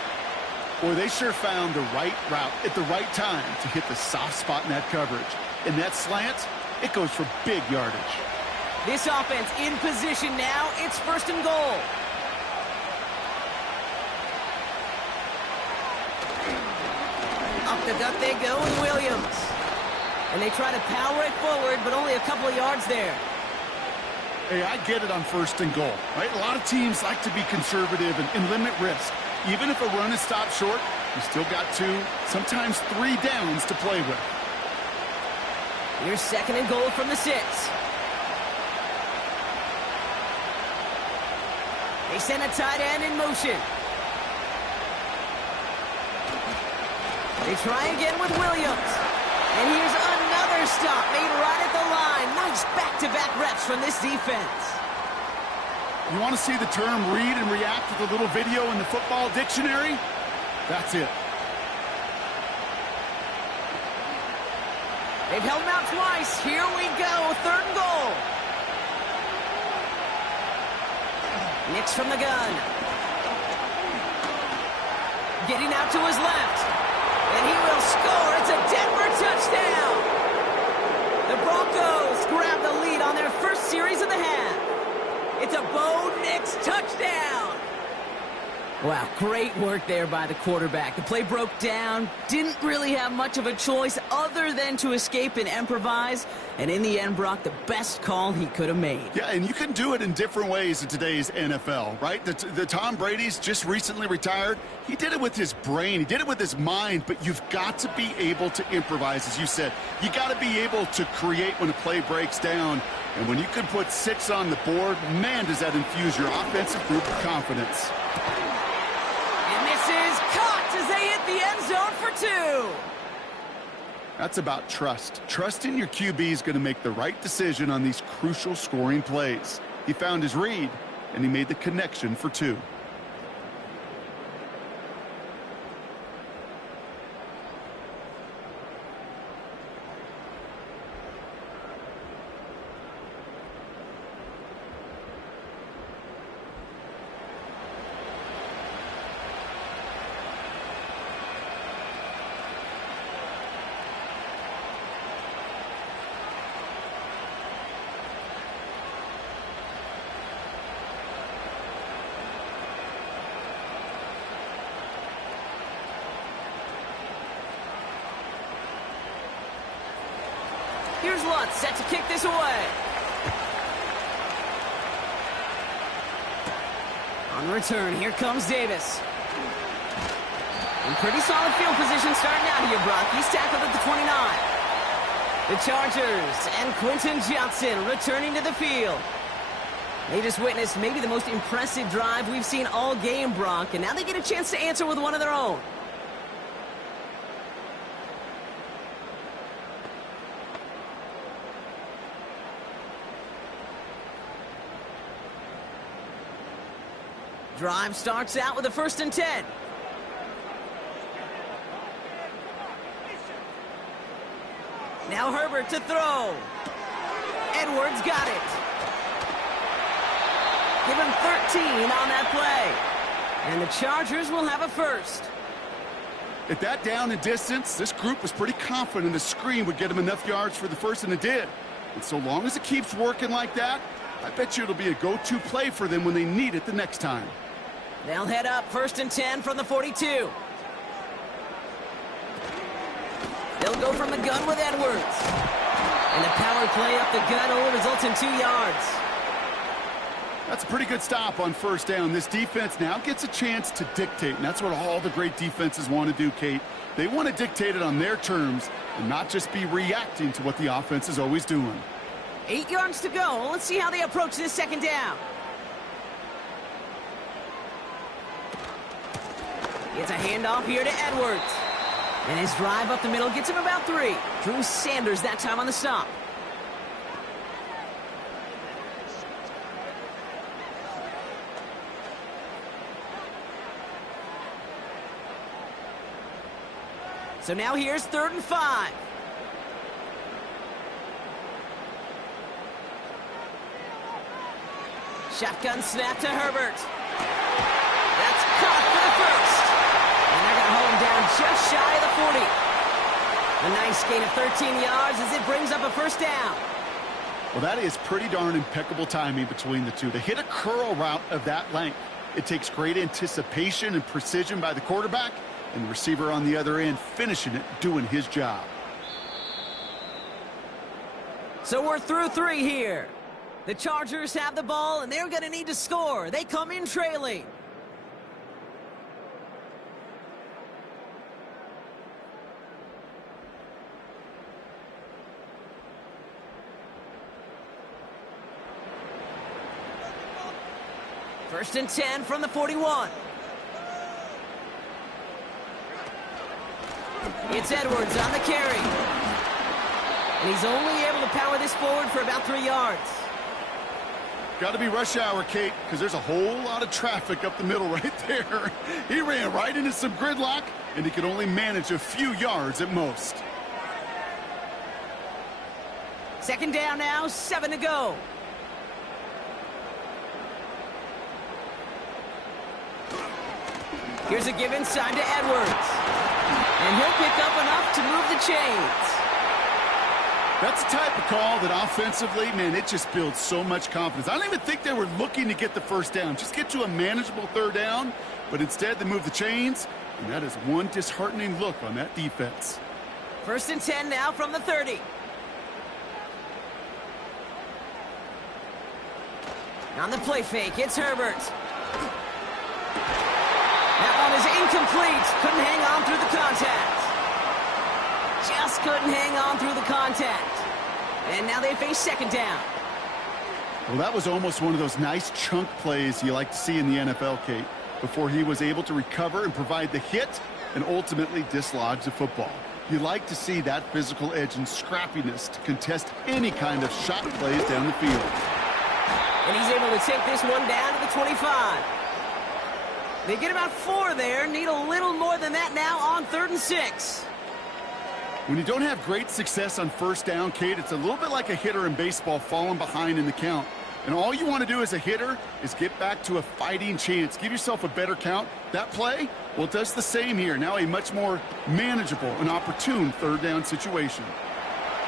Boy, they sure found the right route at the right time to hit the soft spot in that coverage. And that slant, it goes for big yardage. This offense in position now. It's 1st and goal. Up the gut they go with Williams. And they try to power it forward, but only a couple of yards there. Hey, I get it on 1st and goal, right? A lot of teams like to be conservative and limit risk. Even if a run is stopped short, you still got 2, sometimes 3 downs to play with. Here's 2nd and goal from the 6. They send a tight end in motion. They try again with Williams. And here's another stop made right at the line. Nice back-to-back reps from this defense. You want to see the term read and react with a little video in the football dictionary? That's it. They've held him out twice. Here we go, 3rd and goal. Nix from the gun. Getting out to his left. And he will score. It's a Denver touchdown. The Broncos grab the lead on their 1st series of the half. It's a Bo Nix touchdown. Wow, great work there by the quarterback. The play broke down. Didn't really have much of a choice other than to escape and improvise. And in the end, Brock, the best call he could have made. Yeah, and you can do it in different ways in today's NFL, right? The Tom Brady's just recently retired. He did it with his brain. He did it with his mind, but you've got to be able to improvise, as you said. You got to be able to create when a play breaks down. And when you can put 6 on the board, man, does that infuse your offensive group with confidence. And this is caught as they hit the end zone for 2. That's about trust. Trusting your QB is going to make the right decision on these crucial scoring plays. He found his read, and he made the connection for 2. Here's Lutz, set to kick this away. On return, here comes Davis. In pretty solid field position starting out here, Brock. He's tackled at the 29. The Chargers and Quentin Johnson returning to the field. They just witnessed maybe the most impressive drive we've seen all game, Brock, and now they get a chance to answer with one of their own. Drive starts out with a 1st and 10. Now Herbert to throw. Edwards got it. Give him 13 on that play. And the Chargers will have a 1st. At that down and distance, this group was pretty confident the screen would get him enough yards for the 1st, and it did. And so long as it keeps working like that, I bet you it'll be a go-to play for them when they need it the next time. They'll head up 1st and 10 from the 42. They'll go from the gun with Edwards. And a power play up the gut only results in 2 yards. That's a pretty good stop on 1st down. This defense now gets a chance to dictate, and that's what all the great defenses want to do, Kate. They want to dictate it on their terms and not just be reacting to what the offense is always doing. 8 yards to go. Let's see how they approach this 2nd down. It's a handoff here to Edwards. And his drive up the middle gets him about 3. Drew Sanders that time on the stop. So now here's 3rd and 5. Shotgun snap to Herbert. That's caught for the 1st. And they're going to hold him down just shy of the 40. A nice gain of 13 yards as it brings up a 1st down. Well, that is pretty darn impeccable timing between the two. To hit a curl route of that length, it takes great anticipation and precision by the quarterback, and the receiver on the other end finishing it, doing his job. So we're through 3 here. The Chargers have the ball, and they're going to need to score. They come in trailing. First and 10 from the 41. It's Edwards on the carry. And he's only able to power this forward for about 3 yards. Got to be rush hour, Kate, because there's a whole lot of traffic up the middle right there. He ran right into some gridlock, and he could only manage a few yards at most. 2nd down now, 7 to go. Here's a give inside to Edwards. And he'll pick up enough to move the chains. That's the type of call that offensively, man, it just builds so much confidence. I don't even think they were looking to get the 1st down. Just get to a manageable 3rd down. But instead, they move the chains. And that is one disheartening look on that defense. 1st and 10 now from the 30. On the play fake, it's Herbert. That one is incomplete. Couldn't hang on through the contact. Just couldn't hang on through the contact. And now they face second down. Well, that was almost one of those nice chunk plays you like to see in the NFL, Kate, before he was able to recover and provide the hit and ultimately dislodge the football. You like to see that physical edge and scrappiness to contest any kind of shot plays down the field. And he's able to take this one down to the 25. They get about 4 there. Need a little more than that now on 3rd and 6. When you don't have great success on first down, Kate, it's a little bit like a hitter in baseball falling behind in the count. And all you want to do as a hitter is get back to a fighting chance. Give yourself a better count. That play, well, it does the same here. Now a much more manageable and opportune 3rd down situation.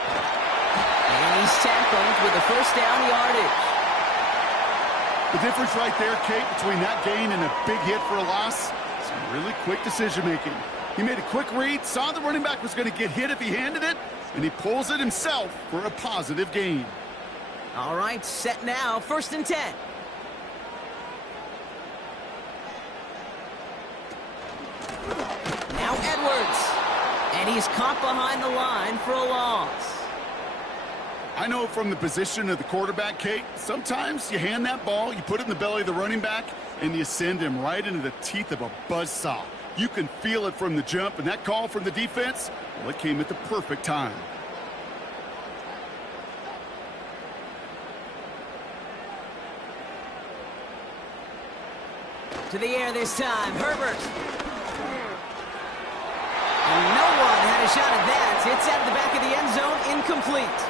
And he's tackled with a first down yardage. The difference right there, Kate, between that gain and a big hit for a loss, some really quick decision-making. He made a quick read, saw the running back was going to get hit if he handed it, and he pulls it himself for a positive gain. All right, set now, 1st and 10. Now Edwards. And he's caught behind the line for a loss. I know from the position of the quarterback, Kate, sometimes you hand that ball, you put it in the belly of the running back, and you send him right into the teeth of a buzzsaw. You can feel it from the jump, and that call from the defense, well, it came at the perfect time. To the air this time, Herbert. And no one had a shot at that. It's out of the back of the end zone, incomplete.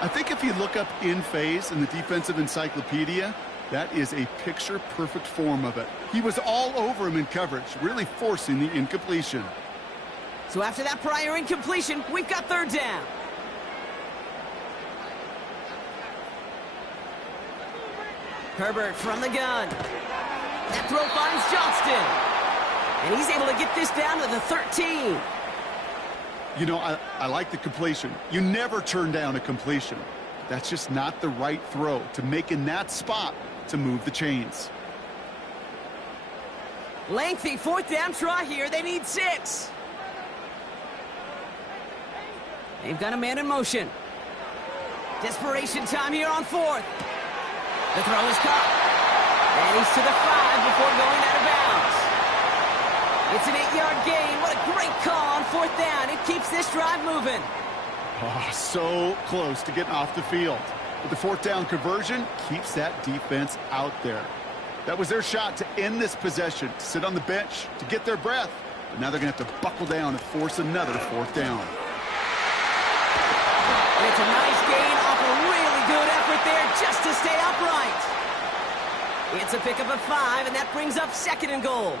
I think if you look up in phase in the defensive encyclopedia, that is a picture-perfect form of it. He was all over him in coverage, really forcing the incompletion. So after that prior incompletion, we've got 3rd down. Herbert from the gun. That throw finds Johnston. And he's able to get this down to the 13. You know, I like the completion. You never turn down a completion. That's just not the right throw to make in that spot to move the chains. Lengthy 4th down try here. They need 6. They've got a man in motion. Desperation time here on 4th. The throw is caught. And he's to the 5 before going out of bounds. It's an 8-yard gain. What a great call on 4th down. It keeps this drive moving. Oh, so close to getting off the field. But the 4th down conversion keeps that defense out there. That was their shot to end this possession, to sit on the bench, to get their breath. But now they're going to have to buckle down and force another 4th down. And it's a nice gain off a really good effort there just to stay upright. It's a pickup of 5, and that brings up 2nd and goal.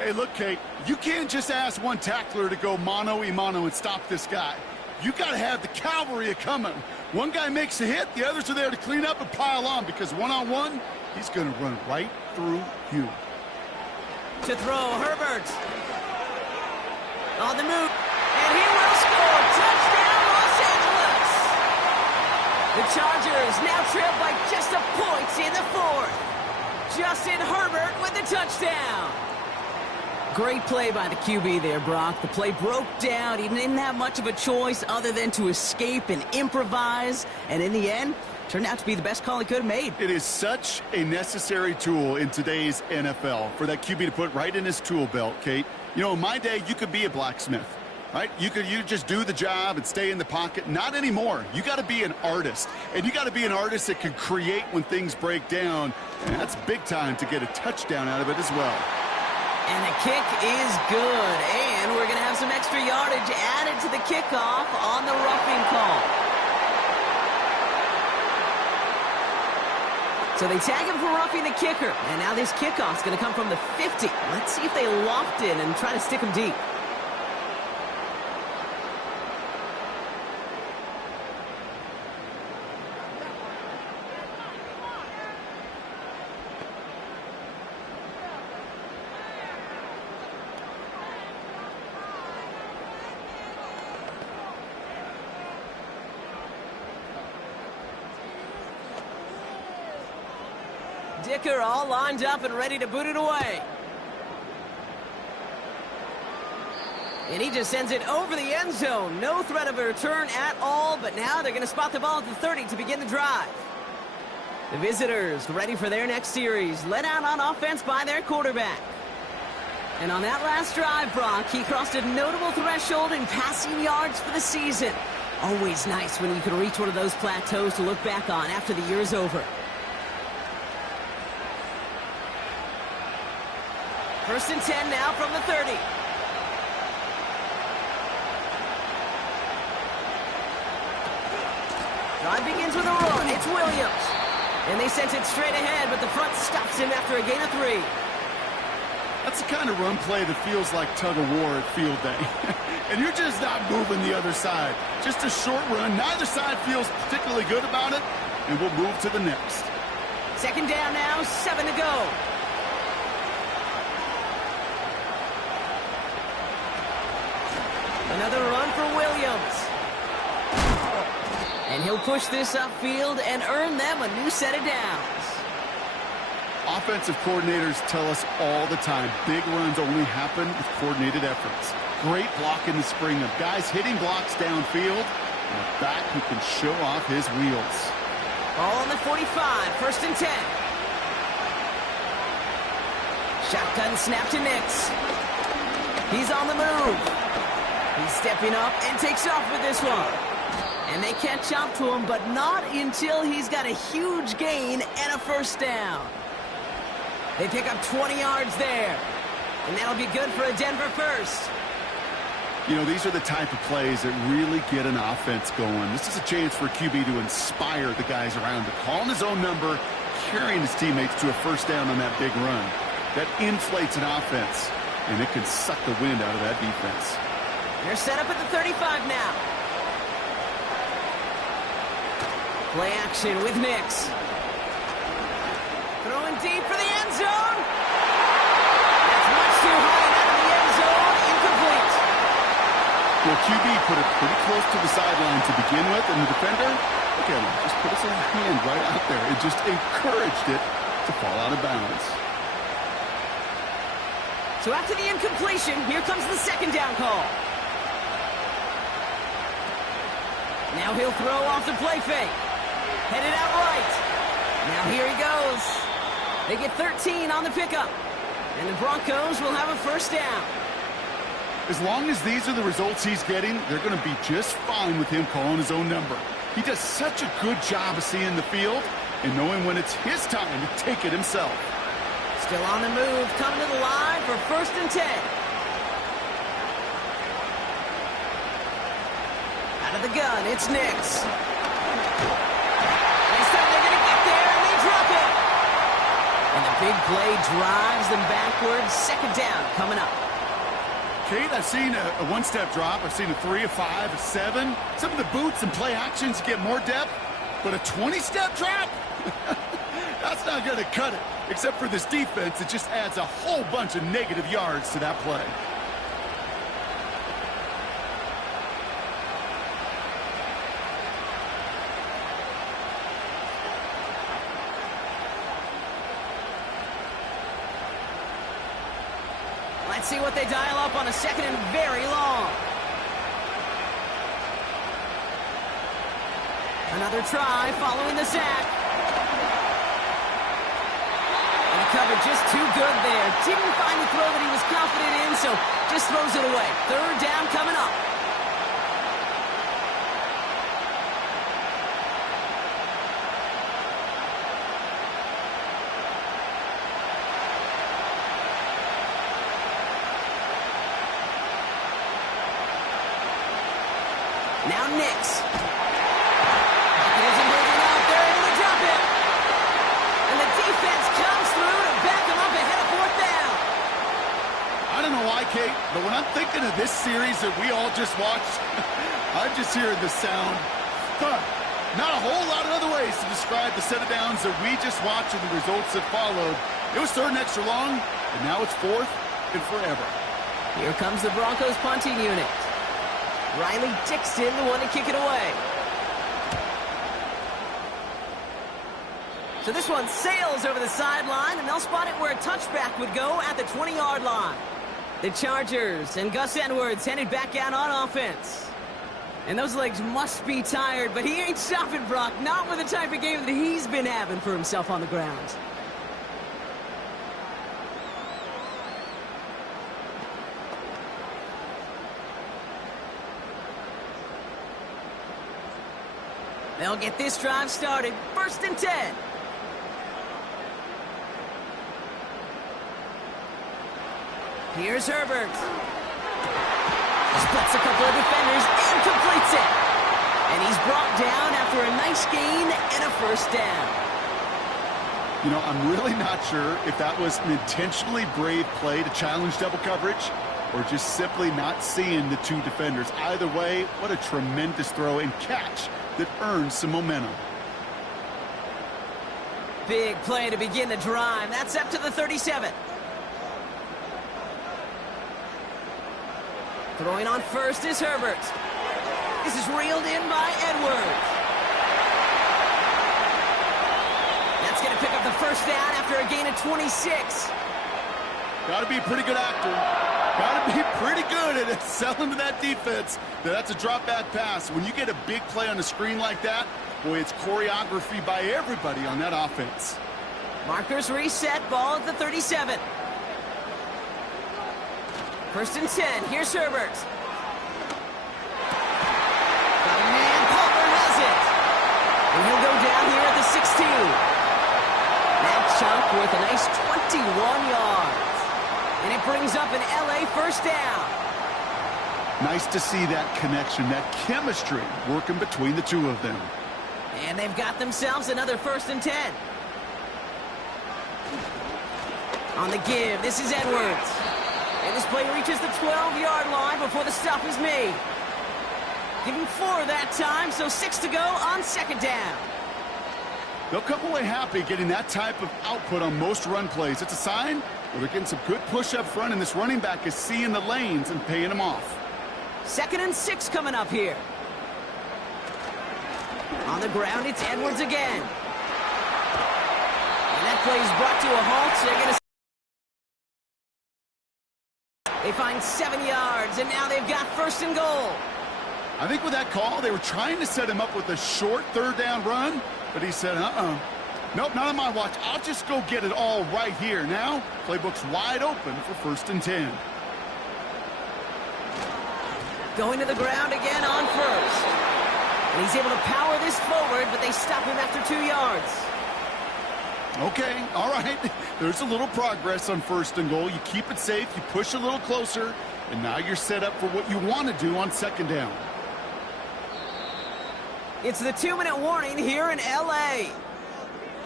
Hey, look, Kate, you can't just ask one tackler to go mano-a-mano and stop this guy. You got to have the cavalry coming. One guy makes a hit, the others are there to clean up and pile on, because one-on-one, he's going to run right through you. To throw, Herbert. On the move, and he will score. Touchdown, Los Angeles. The Chargers now trail by just a point in the 4th. Justin Herbert with the touchdown. Great play by the QB there, Brock. The play broke down. He didn't have much of a choice other than to escape and improvise. And in the end, turned out to be the best call he could have made. It is such a necessary tool in today's NFL for that QB to put right in his tool belt, Kate. You know, in my day, you could be a blacksmith, right? You just do the job and stay in the pocket. Not anymore. You got to be an artist. And you got to be an artist that can create when things break down. And that's big time to get a touchdown out of it as well. And the kick is good. And we're going to have some extra yardage added to the kickoff on the roughing call. So they tag him for roughing the kicker. And now this kickoff's going to come from the 50. Let's see if they locked in and try to stick him deep. Dicker all lined up and ready to boot it away. And he just sends it over the end zone. No threat of a return at all, but now they're going to spot the ball at the 30 to begin the drive. The visitors ready for their next series, led out on offense by their quarterback. And on that last drive, Brock, he crossed a notable threshold in passing yards for the season. Always nice when you can reach one of those plateaus to look back on after the year's over. First and 10 now from the 30. Drive begins with a run. It's Williams. And they sent it straight ahead, but the front stops him after a gain of 3. That's the kind of run play that feels like tug-of-war at field day. And you're just not moving the other side. Just a short run. Neither side feels particularly good about it, and we'll move to the next. Second down now, 7 to go. Another run for Williams. And he'll push this upfield and earn them a new set of downs. Offensive coordinators tell us all the time, big runs only happen with coordinated efforts. Great block in the spring of guys hitting blocks downfield, and a back who can show off his wheels. Ball on the 45, first and 10. Shotgun snap to Nix. He's on the move. He's stepping up and takes off with this one. And they catch up to him, but not until he's got a huge gain and a first down. They pick up 20 yards there. And that'll be good for a Denver first. You know, these are the type of plays that really get an offense going. This is a chance for a QB to inspire the guys around him. Calling his own number, carrying his teammates to a first down on that big run. That inflates an offense, and it can suck the wind out of that defense. They're set up at the 35 now. Play action with Nix. Throwing deep for the end zone. That's much too high and out of the end zone. Incomplete. Well, QB put it pretty close to the sideline to begin with, and the defender, look at him, just put his little hand right out there. It just encouraged it to fall out of bounds. So after the incompletion, here comes the second down call. Now he'll throw off the play fake. Headed out right. Now here he goes. They get 13 on the pickup. And the Broncos will have a first down. As long as these are the results he's getting, they're going to be just fine with him calling his own number. He does such a good job of seeing the field and knowing when it's his time to take it himself. Still on the move, coming to the line for first and 10. Out of the gun, it's Nix. They're going to get there, and they drop it. And the big play drives them backwards. Second down coming up. Kate, I've seen a one-step drop. I've seen a 3, a 5, a 7. Some of the boots and play actions get more depth, but a 20-step drop? That's not going to cut it. Except for this defense, it just adds a whole bunch of negative yards to that play. Let's see what they dial up on a second and very long. Another try following the sack. And the cover just too good there. Didn't find the throw that he was confident in, so just throws it away. Third down coming up. Now Nix. It isn't moving up. They're able to drop it. And the defense comes through to back them up ahead of fourth down. I don't know why, Kate, but when I'm thinking of this series that we all just watched, I'm just hearing the sound. Thud. Not a whole lot of other ways to describe the set of downs that we just watched and the results that followed. It was third and extra long, and now it's fourth and forever. Here comes the Broncos punting unit. Riley Dixon, the one to kick it away. So this one sails over the sideline, and they'll spot it where a touchback would go at the 20-yard line. The Chargers and Gus Edwards headed back out on offense. And those legs must be tired, but he ain't stopping, Brock. Not with the type of game that he's been having for himself on the ground. They'll get this drive started. 1st and 10. Here's Herbert. Splits a couple of defenders and completes it. And he's brought down after a nice gain and a 1st down. You know, I'm really not sure if that was an intentionally brave play to challenge double coverage or just simply not seeing the two defenders. Either way, what a tremendous throw and catch that earns some momentum. Big play to begin the drive. That's up to the 37. Throwing on first is Herbert. This is reeled in by Edwards. That's going to pick up the 1st down after a gain of 26. Got to be a pretty good actor. Got to be pretty good at selling to that defense. That's a drop back pass. When you get a big play on the screen like that, boy, it's choreography by everybody on that offense. Markers reset, ball at the 37. 1st and 10. Here's Herbert. Got a man. Palmer has it. And he'll go down here at the 16. That chunk worth a nice 21 yards. And it brings up an LA 1st down. Nice to see that connection, that chemistry working between the two of them. And they've got themselves another 1st and 10. On the give, this is Edwards. And this play reaches the 12-yard line before the stop is made. Give him 4 that time, so 6 to go on 2nd down. They'll come away happy getting that type of output on most run plays. It's a sign where they're getting some good push up front, and this running back is seeing the lanes and paying them off. 2nd and 6 coming up here. On the ground, it's Edwards again. And that play is brought to a halt, so they're going to... They find 7 yards, and now they've got 1st and goal. I think with that call, they were trying to set him up with a short 3rd down run, but he said, nope, not on my watch. I'll just go get it all right here. Now, playbook's wide open for 1st and 10. Going to the ground again on 1st. And he's able to power this forward, but they stop him after 2 yards. Okay, all right. There's a little progress on 1st and goal. You keep it safe, you push a little closer, and now you're set up for what you want to do on 2nd down. It's the 2-minute warning here in LA.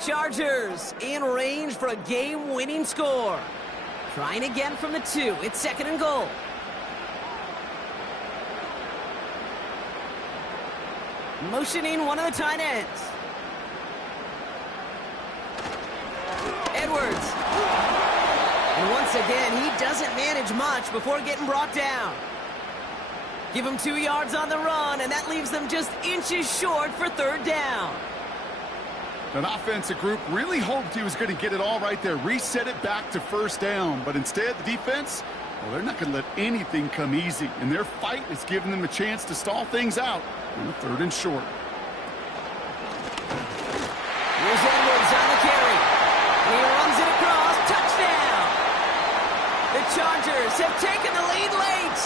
Chargers in range for a game-winning score. Trying again from the 2. It's 2nd and goal. Motioning one of the tight ends. Edwards. And once again, he doesn't manage much before getting brought down. Give him 2 yards on the run, and that leaves them just inches short for 3rd down. That offensive group really hoped he was going to get it all right there, reset it back to 1st down. But instead, the defense, well, they're not going to let anything come easy. And their fight is giving them a chance to stall things out on the 3rd and short. Here's Edwards on the carry. He runs it across. Touchdown! The Chargers have taken the lead late.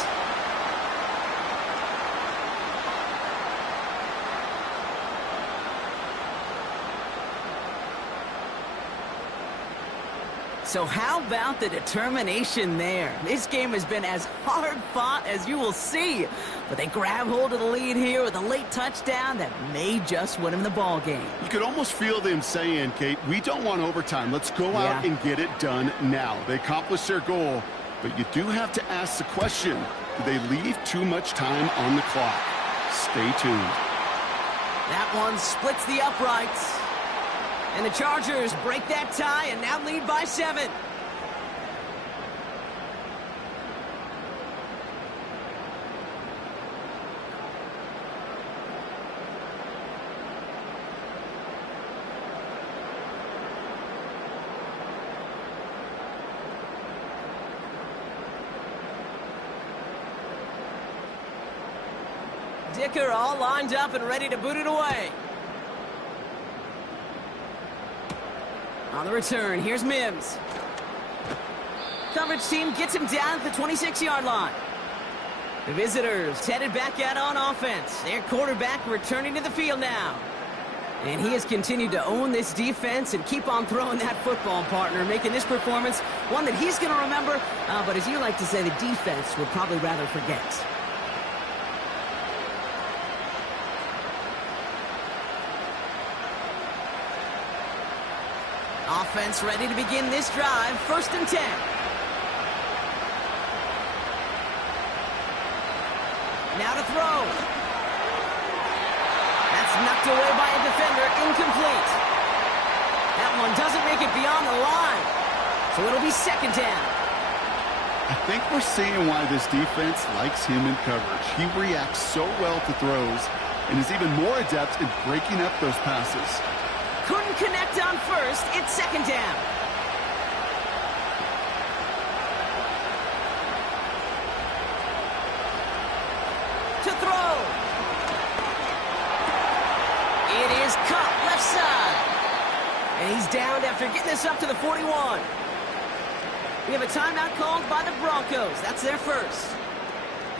So how about the determination there? This game has been as hard-fought as you will see. But they grab hold of the lead here with a late touchdown that may just win them the ball game. You could almost feel them saying, Kate, we don't want overtime. Let's go out and get it done now. They accomplished their goal, but you do have to ask the question, do they leave too much time on the clock? Stay tuned. That one splits the uprights. And the Chargers break that tie and now lead by 7. Dicker all lined up and ready to boot it away. On the return, here's Mims. Coverage team gets him down at the 26-yard line. The visitors headed back out on offense. Their quarterback returning to the field now. And he has continued to own this defense and keep on throwing that football, partner, making this performance one that he's going to remember, but as you like to say, the defense would probably rather forget. Offense ready to begin this drive, 1st and 10. Now to throw. That's knocked away by a defender, incomplete. That one doesn't make it beyond the line, so it'll be 2nd down. I think we're seeing why this defense likes him in coverage. He reacts so well to throws and is even more adept in breaking up those passes. Couldn't connect on 1st, it's 2nd down. To throw. It is caught left side. And he's downed after getting this up to the 41. We have a timeout called by the Broncos. That's their first.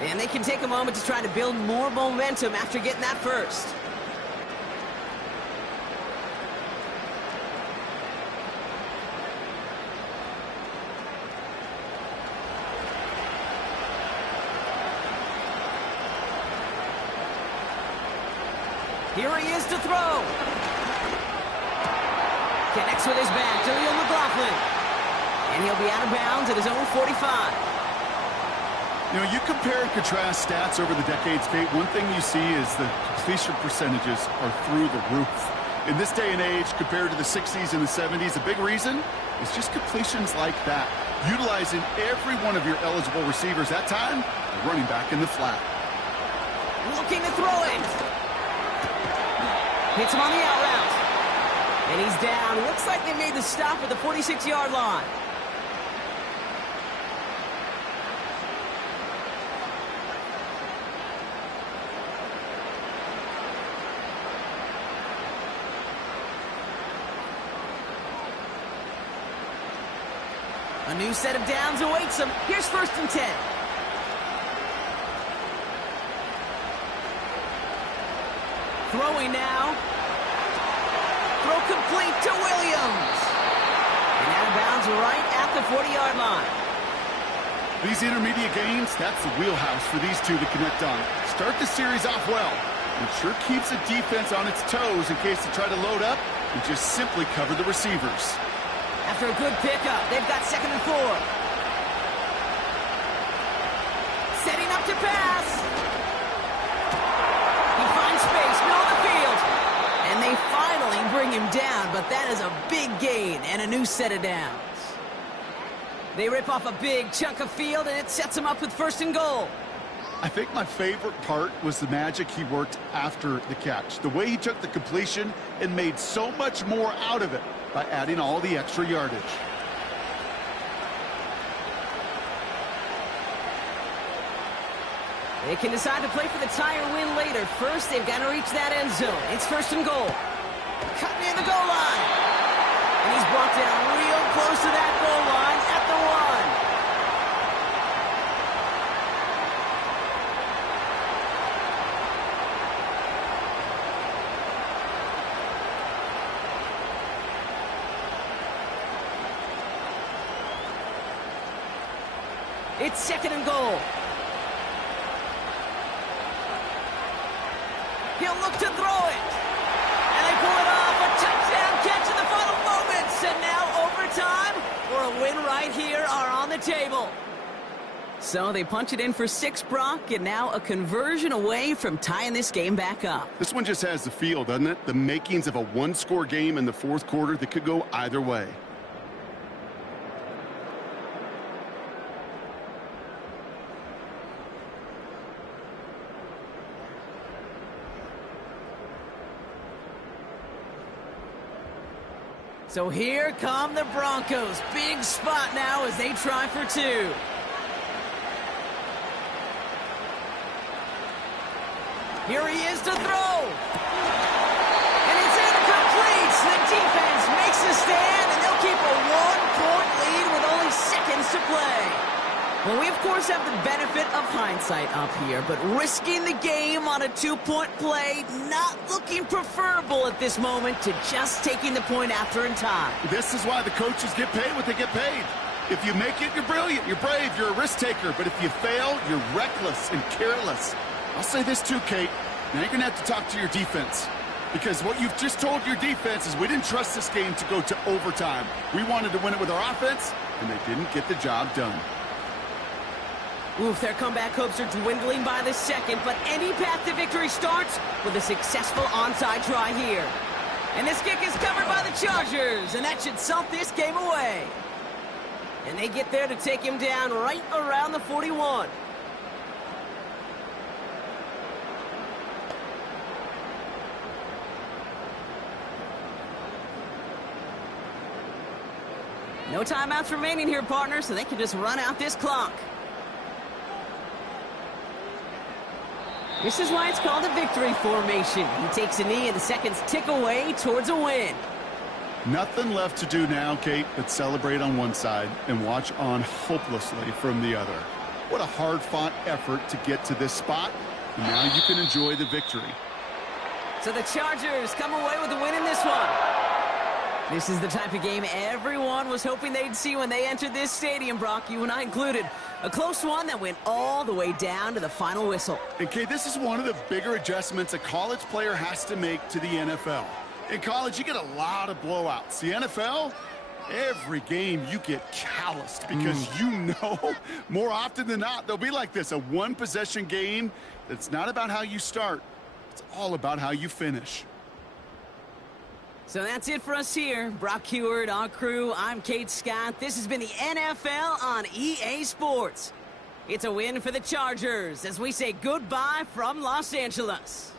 And they can take a moment to try to build more momentum after getting that first. Here he is to throw. Connects with his back to Leo McLaughlin. And he'll be out of bounds at his own 45. You know, you compare and contrast stats over the decades, Kate. One thing you see is the completion percentages are through the roof. In this day and age, compared to the 60s and the 70s, a big reason is just completions like that. Utilizing every one of your eligible receivers that time, the running back in the flat. Looking to throw it. Hits him on the out route. And he's down. Looks like they made the stop at the 46-yard line. A new set of downs awaits him. Here's 1st and 10. Throwing now. Throw complete to Williams. And out of bounds right at the 40-yard line. These intermediate gains, that's the wheelhouse for these two to connect on. Start the series off well. It sure keeps the defense on its toes in case they try to load up and just simply cover the receivers. After a good pickup, they've got 2nd and 4. Setting up to pass. He finds space, middle of the field. And they finally bring him down, but that is a big gain and a new set of downs. They rip off a big chunk of field, and it sets him up with 1st and goal. I think my favorite part was the magic he worked after the catch. The way he took the completion and made so much more out of it by adding all the extra yardage. They can decide to play for the tie or win later. First, they've got to reach that end zone. It's 1st and goal. Cut near the goal line. And he's brought down real close to that goal line at the 1. It's 2nd and goal. He'll look to throw it. And they pull it off. A touchdown catch in the final moments. And now overtime or a win right here are on the table. So they punch it in for 6, Brock, and now a conversion away from tying this game back up. This one just has the feel, doesn't it? The makings of a one-score game in the 4th quarter that could go either way. So here come the Broncos. Big spot now as they try for 2. Here he is to throw. And it's incomplete. The defense makes a stand, and they'll keep a 1-point lead with only seconds to play. Well, we, of course, have the benefit of hindsight up here, but risking the game on a 2-point play, not looking preferable at this moment to just taking the point after in time. This is why the coaches get paid what they get paid. If you make it, you're brilliant, you're brave, you're a risk taker. But if you fail, you're reckless and careless. I'll say this too, Kate. Now you're going to have to talk to your defense. Because what you've just told your defense is we didn't trust this game to go to overtime. We wanted to win it with our offense, and they didn't get the job done. Oof, their comeback hopes are dwindling by the second, but any path to victory starts with a successful onside try here. And this kick is covered by the Chargers, and that should salt this game away. And they get there to take him down right around the 41. No timeouts remaining here, partner, so they can just run out this clock. This is why it's called a victory formation. He takes a knee and the seconds tick away towards a win. Nothing left to do now, Kate, but celebrate on one side and watch on hopelessly from the other. What a hard-fought effort to get to this spot, and now you can enjoy the victory. So the Chargers come away with the win in this one. This is the type of game everyone was hoping they'd see when they entered this stadium, Brock, you and I included. A close one that went all the way down to the final whistle. And, Kate, this is one of the bigger adjustments a college player has to make to the NFL. In college, you get a lot of blowouts. The NFL, every game you get calloused because you know more often than not they'll be like this, a one-possession game that's not about how you start. It's all about how you finish. So that's it for us here. Brock Heward, our crew, I'm Kate Scott. This has been the NFL on EA Sports. It's a win for the Chargers as we say goodbye from Los Angeles.